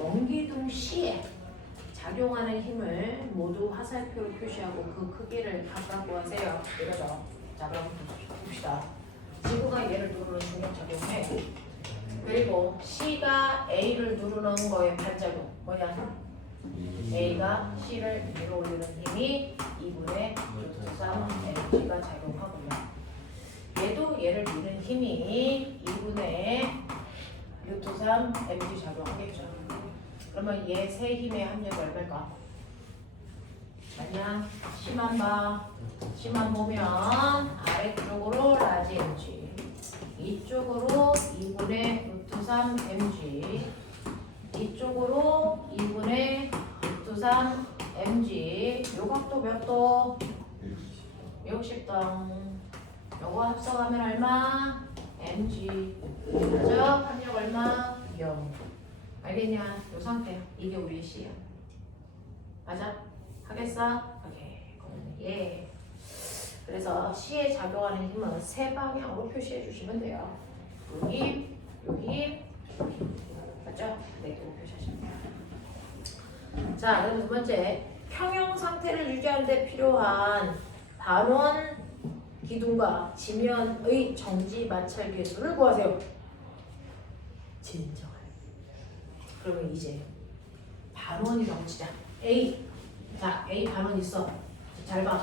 원기둥 C에 작용하는 힘을 모두 화살표로 표시하고 그 크기를 각각 구하세요. 이거죠. 자 그럼 봅시다. 지구가 얘를 누르는 중력작용해. 그리고 C가 A를 누르는 거에 반작용 뭐냐? A가 C를 위로 올리는 힘이 2분의 루트 3 mg가 작용하고요. 얘도 얘를 미는 힘이 2분의 루트 3 mg 작용하겠죠. 그러면 얘 세 힘의 합력이 얼마일까? 맞냐? C만 봐. C만 보면 아래쪽으로 라지 mg, 이쪽으로 2분의 루트 3 mg, 이쪽으로 2분의 루트 3 mg. 요 각도 몇 도? 60도. 요거 합성하면 얼마? mg. 맞아? 합력 얼마? 0. 알겠냐? 요 상태야. 이게 우리 C야. 맞아? 하겠어? 오케이. 그러면 예. 그래서 C에 작용하는 힘은 세 방향으로 표시해 주시면 돼요. 요 힘, 요 힘, 요 힘. 맞죠? 네, 이거 표시하시면 돼요. 자, 그럼 두 번째. 평형 상태를 유지하는 데 필요한 반원 기둥과 지면의 정지 마찰 계수를 구하세요. 진정한. 그러면 이제 반원이라고 치자. A. 자, A 반원 있어. 잘 봐.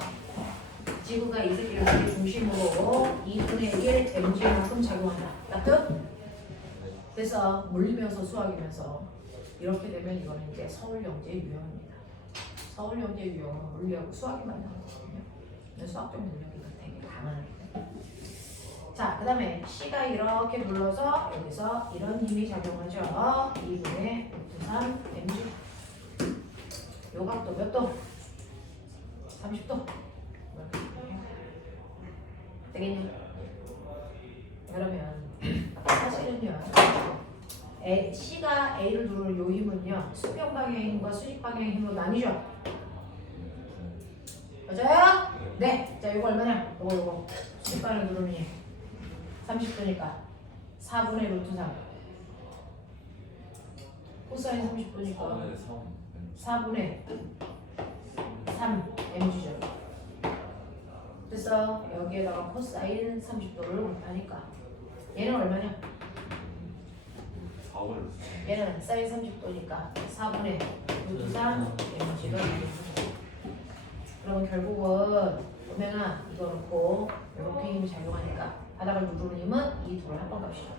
지구가 이 새끼를 이렇게 중심으로 2분의 1 mg만큼 작용한다. 따뜻? 그래서 물리면서 수학이면서 이렇게 되면 이거는 이제 서울영재 유형입니다. 서울영재 유형은 물리하고 수학이 만나는 거거든요. 근데 수학적 능력이 되게 강하기 때문에. 자, 그 다음에 C가 이렇게 눌러서 여기서 이런 힘이 작용하죠. 2분의 루트 3 mg. 요 각도 몇 도? 30도. 되겠니? 그러면 사실은요, C가 A를 누르는 요 힘은요, 수평 방향의 힘과 수직 방향의 힘으로 나뉘죠. 맞아요? 네. 자, 요거 얼마냐? 요거 수직 방향 누르는 힘 30도니까 4분의 루트 3. 코사인 30도니까 4분의 3 mg죠. 그래서 여기에다가 코사인 30도를 곱하니까 얘는 얼마냐? 4월 얘는 사인 30도니까 4분의 루트 3 mg가 되겠죠. 그러면 결국은 보면은 이거 놓고 이렇게 힘이 작용하니까 바닥을 누르는 힘은 이 둘을 합방 값이죠.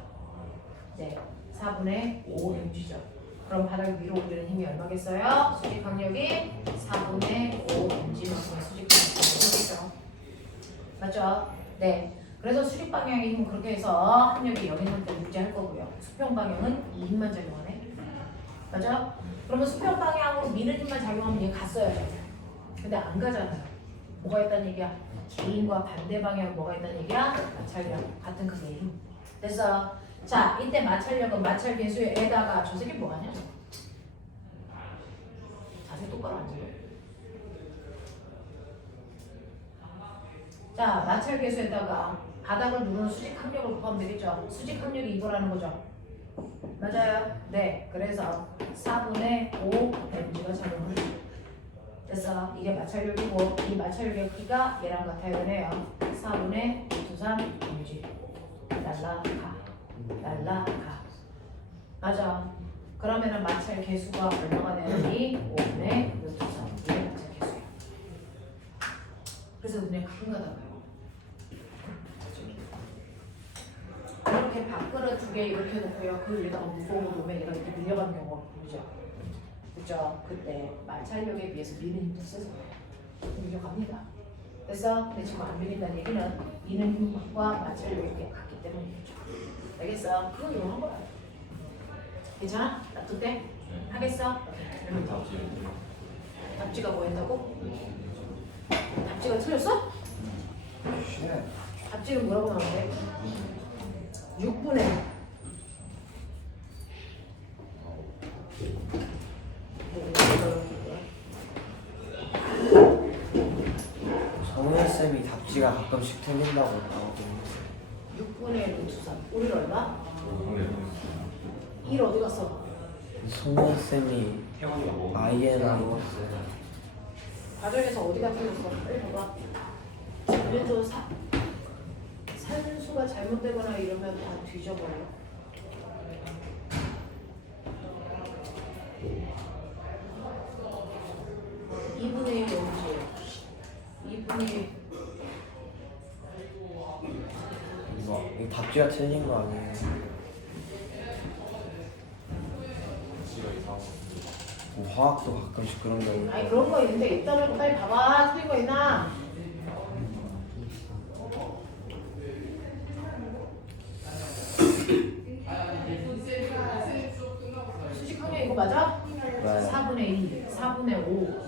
네, 4분의 5 mg죠. 그럼 바닥 위로 올리는 힘이 얼마겠어요? 수직 강력이 4분의 5 mg만큼의 수직 강력이 되겠죠. 맞죠? 네. 그래서 수직 방향의 힘은 그렇게 해서 합력이 0인 상태를 유지할 거고요. 수평 방향은 이 힘만 작용하네. 맞죠? 그러면 수평 방향으로 미는 힘만 작용하면 얘 갔어요. 근데 안 가잖아요. 뭐가 있다는 얘기야? 개인과 반대 방향 뭐가 있다는 얘기야? 마찰력. 같은 크기의 힘. 그래서 자, 이때 마찰력은 마찰 계수에다가 저 새끼 뭐하냐? 자세 똑바로 앉아. 자, 마찰 계수에다가 바닥을 누르는 수직 합력을 곱하면 되겠죠? 수직 합력이 이거라는 거죠. 맞아요? 네. 그래서 4분의 5 mg가 작용을 해요. 그래서 이게 마찰력이고 이 마찰력의 크기가 얘랑 같아야 되네요. 4분의 루트 3 mg. 날라가. 맞아. 그러면은 마찰 계수가 얼마가 되니? 5분의 루트 3. 이게 마찰 계수야. 그래서 눈에 큰 거다고요. 이렇게 밥그릇 두 개 이렇게 놓고요. 그 위에다가 무거운 거 놓으면 얘가 이렇게 밀려가는 경우가 보이죠. 그죠? 그때 마찰력에 비해서 미는 힘도 세서 밀려갑니다. 그래서 근데 지금 안 밀린다는 얘기는 미는 힘과 마찰력이 같기 때문이죠. 알겠어? 그건 이용한 거야. 괜찮아? 놔둘 때? 하겠어? 답지가 뭐 했다고? 답지가 틀렸어? 답지는 뭐라고 나오는데? 6분의 정현쌤이 답지가 가끔씩 틀린다고 나오거든요. 6분의 루트 3. 우리는 얼마? 1 어디 갔어? 송현쌤이 INI 과정에서 어디가 틀렸어? 빨리 봐봐. 그래도 산수가 잘못되거나 이러면 다 뒤져버려. (2분의 1) 여기지. 2분의 1. 이거 답지가 틀린 거 아니에요? 지가 이상한 뭐 화학도 가끔씩 그런 경우. 아니 그런 거 있는데 있다면 빨리 봐봐. 틀린 거 있나? 수직항량 이거 맞아? 네. 4분의 2, 4분의 5.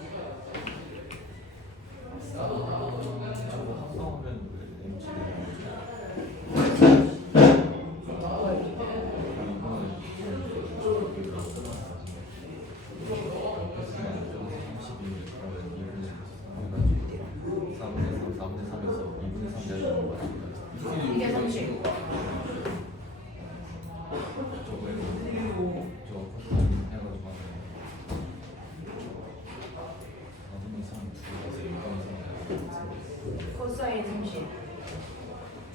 저거 합성하면 이게 30. 코사인 30.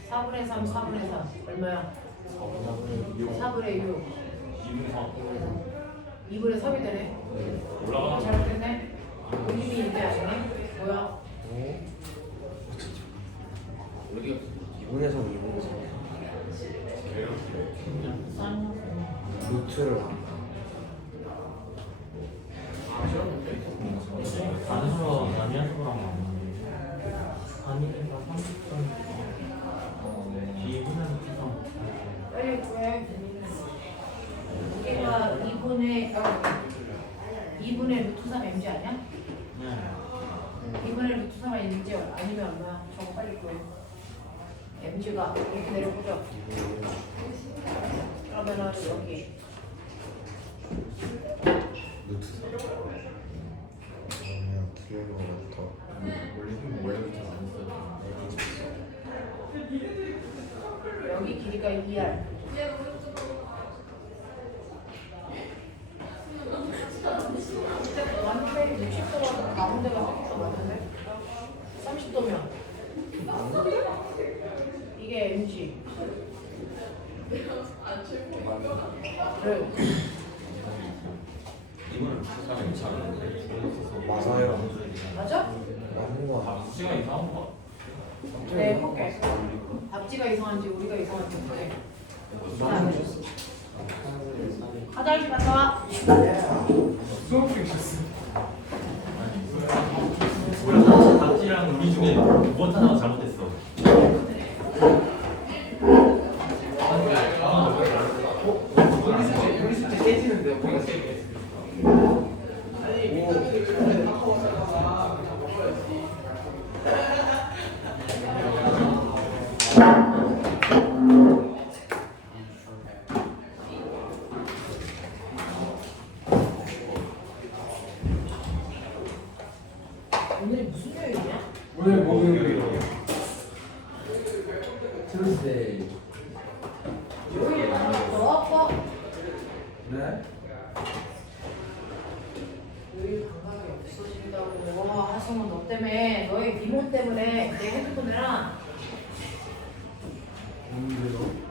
4분의 3, 4분의 3. 얼마야? 4분의 6. 2분의 3이 되네. 잘못됐네. 의심이 있대 아니네. 뭐야? 2분에서 2분에서 루트를 안 단수로 단위수랑 맞는데 단위가 30점 비분해서 계산 빨리 구해. 이게가 2분의 루트 3 mg 아니야? 네 2분의 루트 3 mg 아니면 얼마야? 저거 빨리 구해. mg가 이렇게 내려보죠. 그러면은 여기 여기 길이가 2r. 완전히 60도가 가운데가 30도 맞는데? 30도면 이게 mg. 그래요. 맞아요. 맞아? 맞는 거 같아. 시간 이상한 거 네, 볼게. 답지가 이상한지 우리가 이상한지 볼게. 안 해줬어. 화장실 갔다 와. 뭐야 답지랑 우리 중에 무엇 하나가 잘못됐어. 오늘이 무슨 요일이냐? 오늘 목요일이에요. 트루스데이. 요일 더 네? 요일 감각이 없어진다고. 와, 하성은 너 때문에, 너의 미모 때문에 내 핸드폰이랑 오늘요?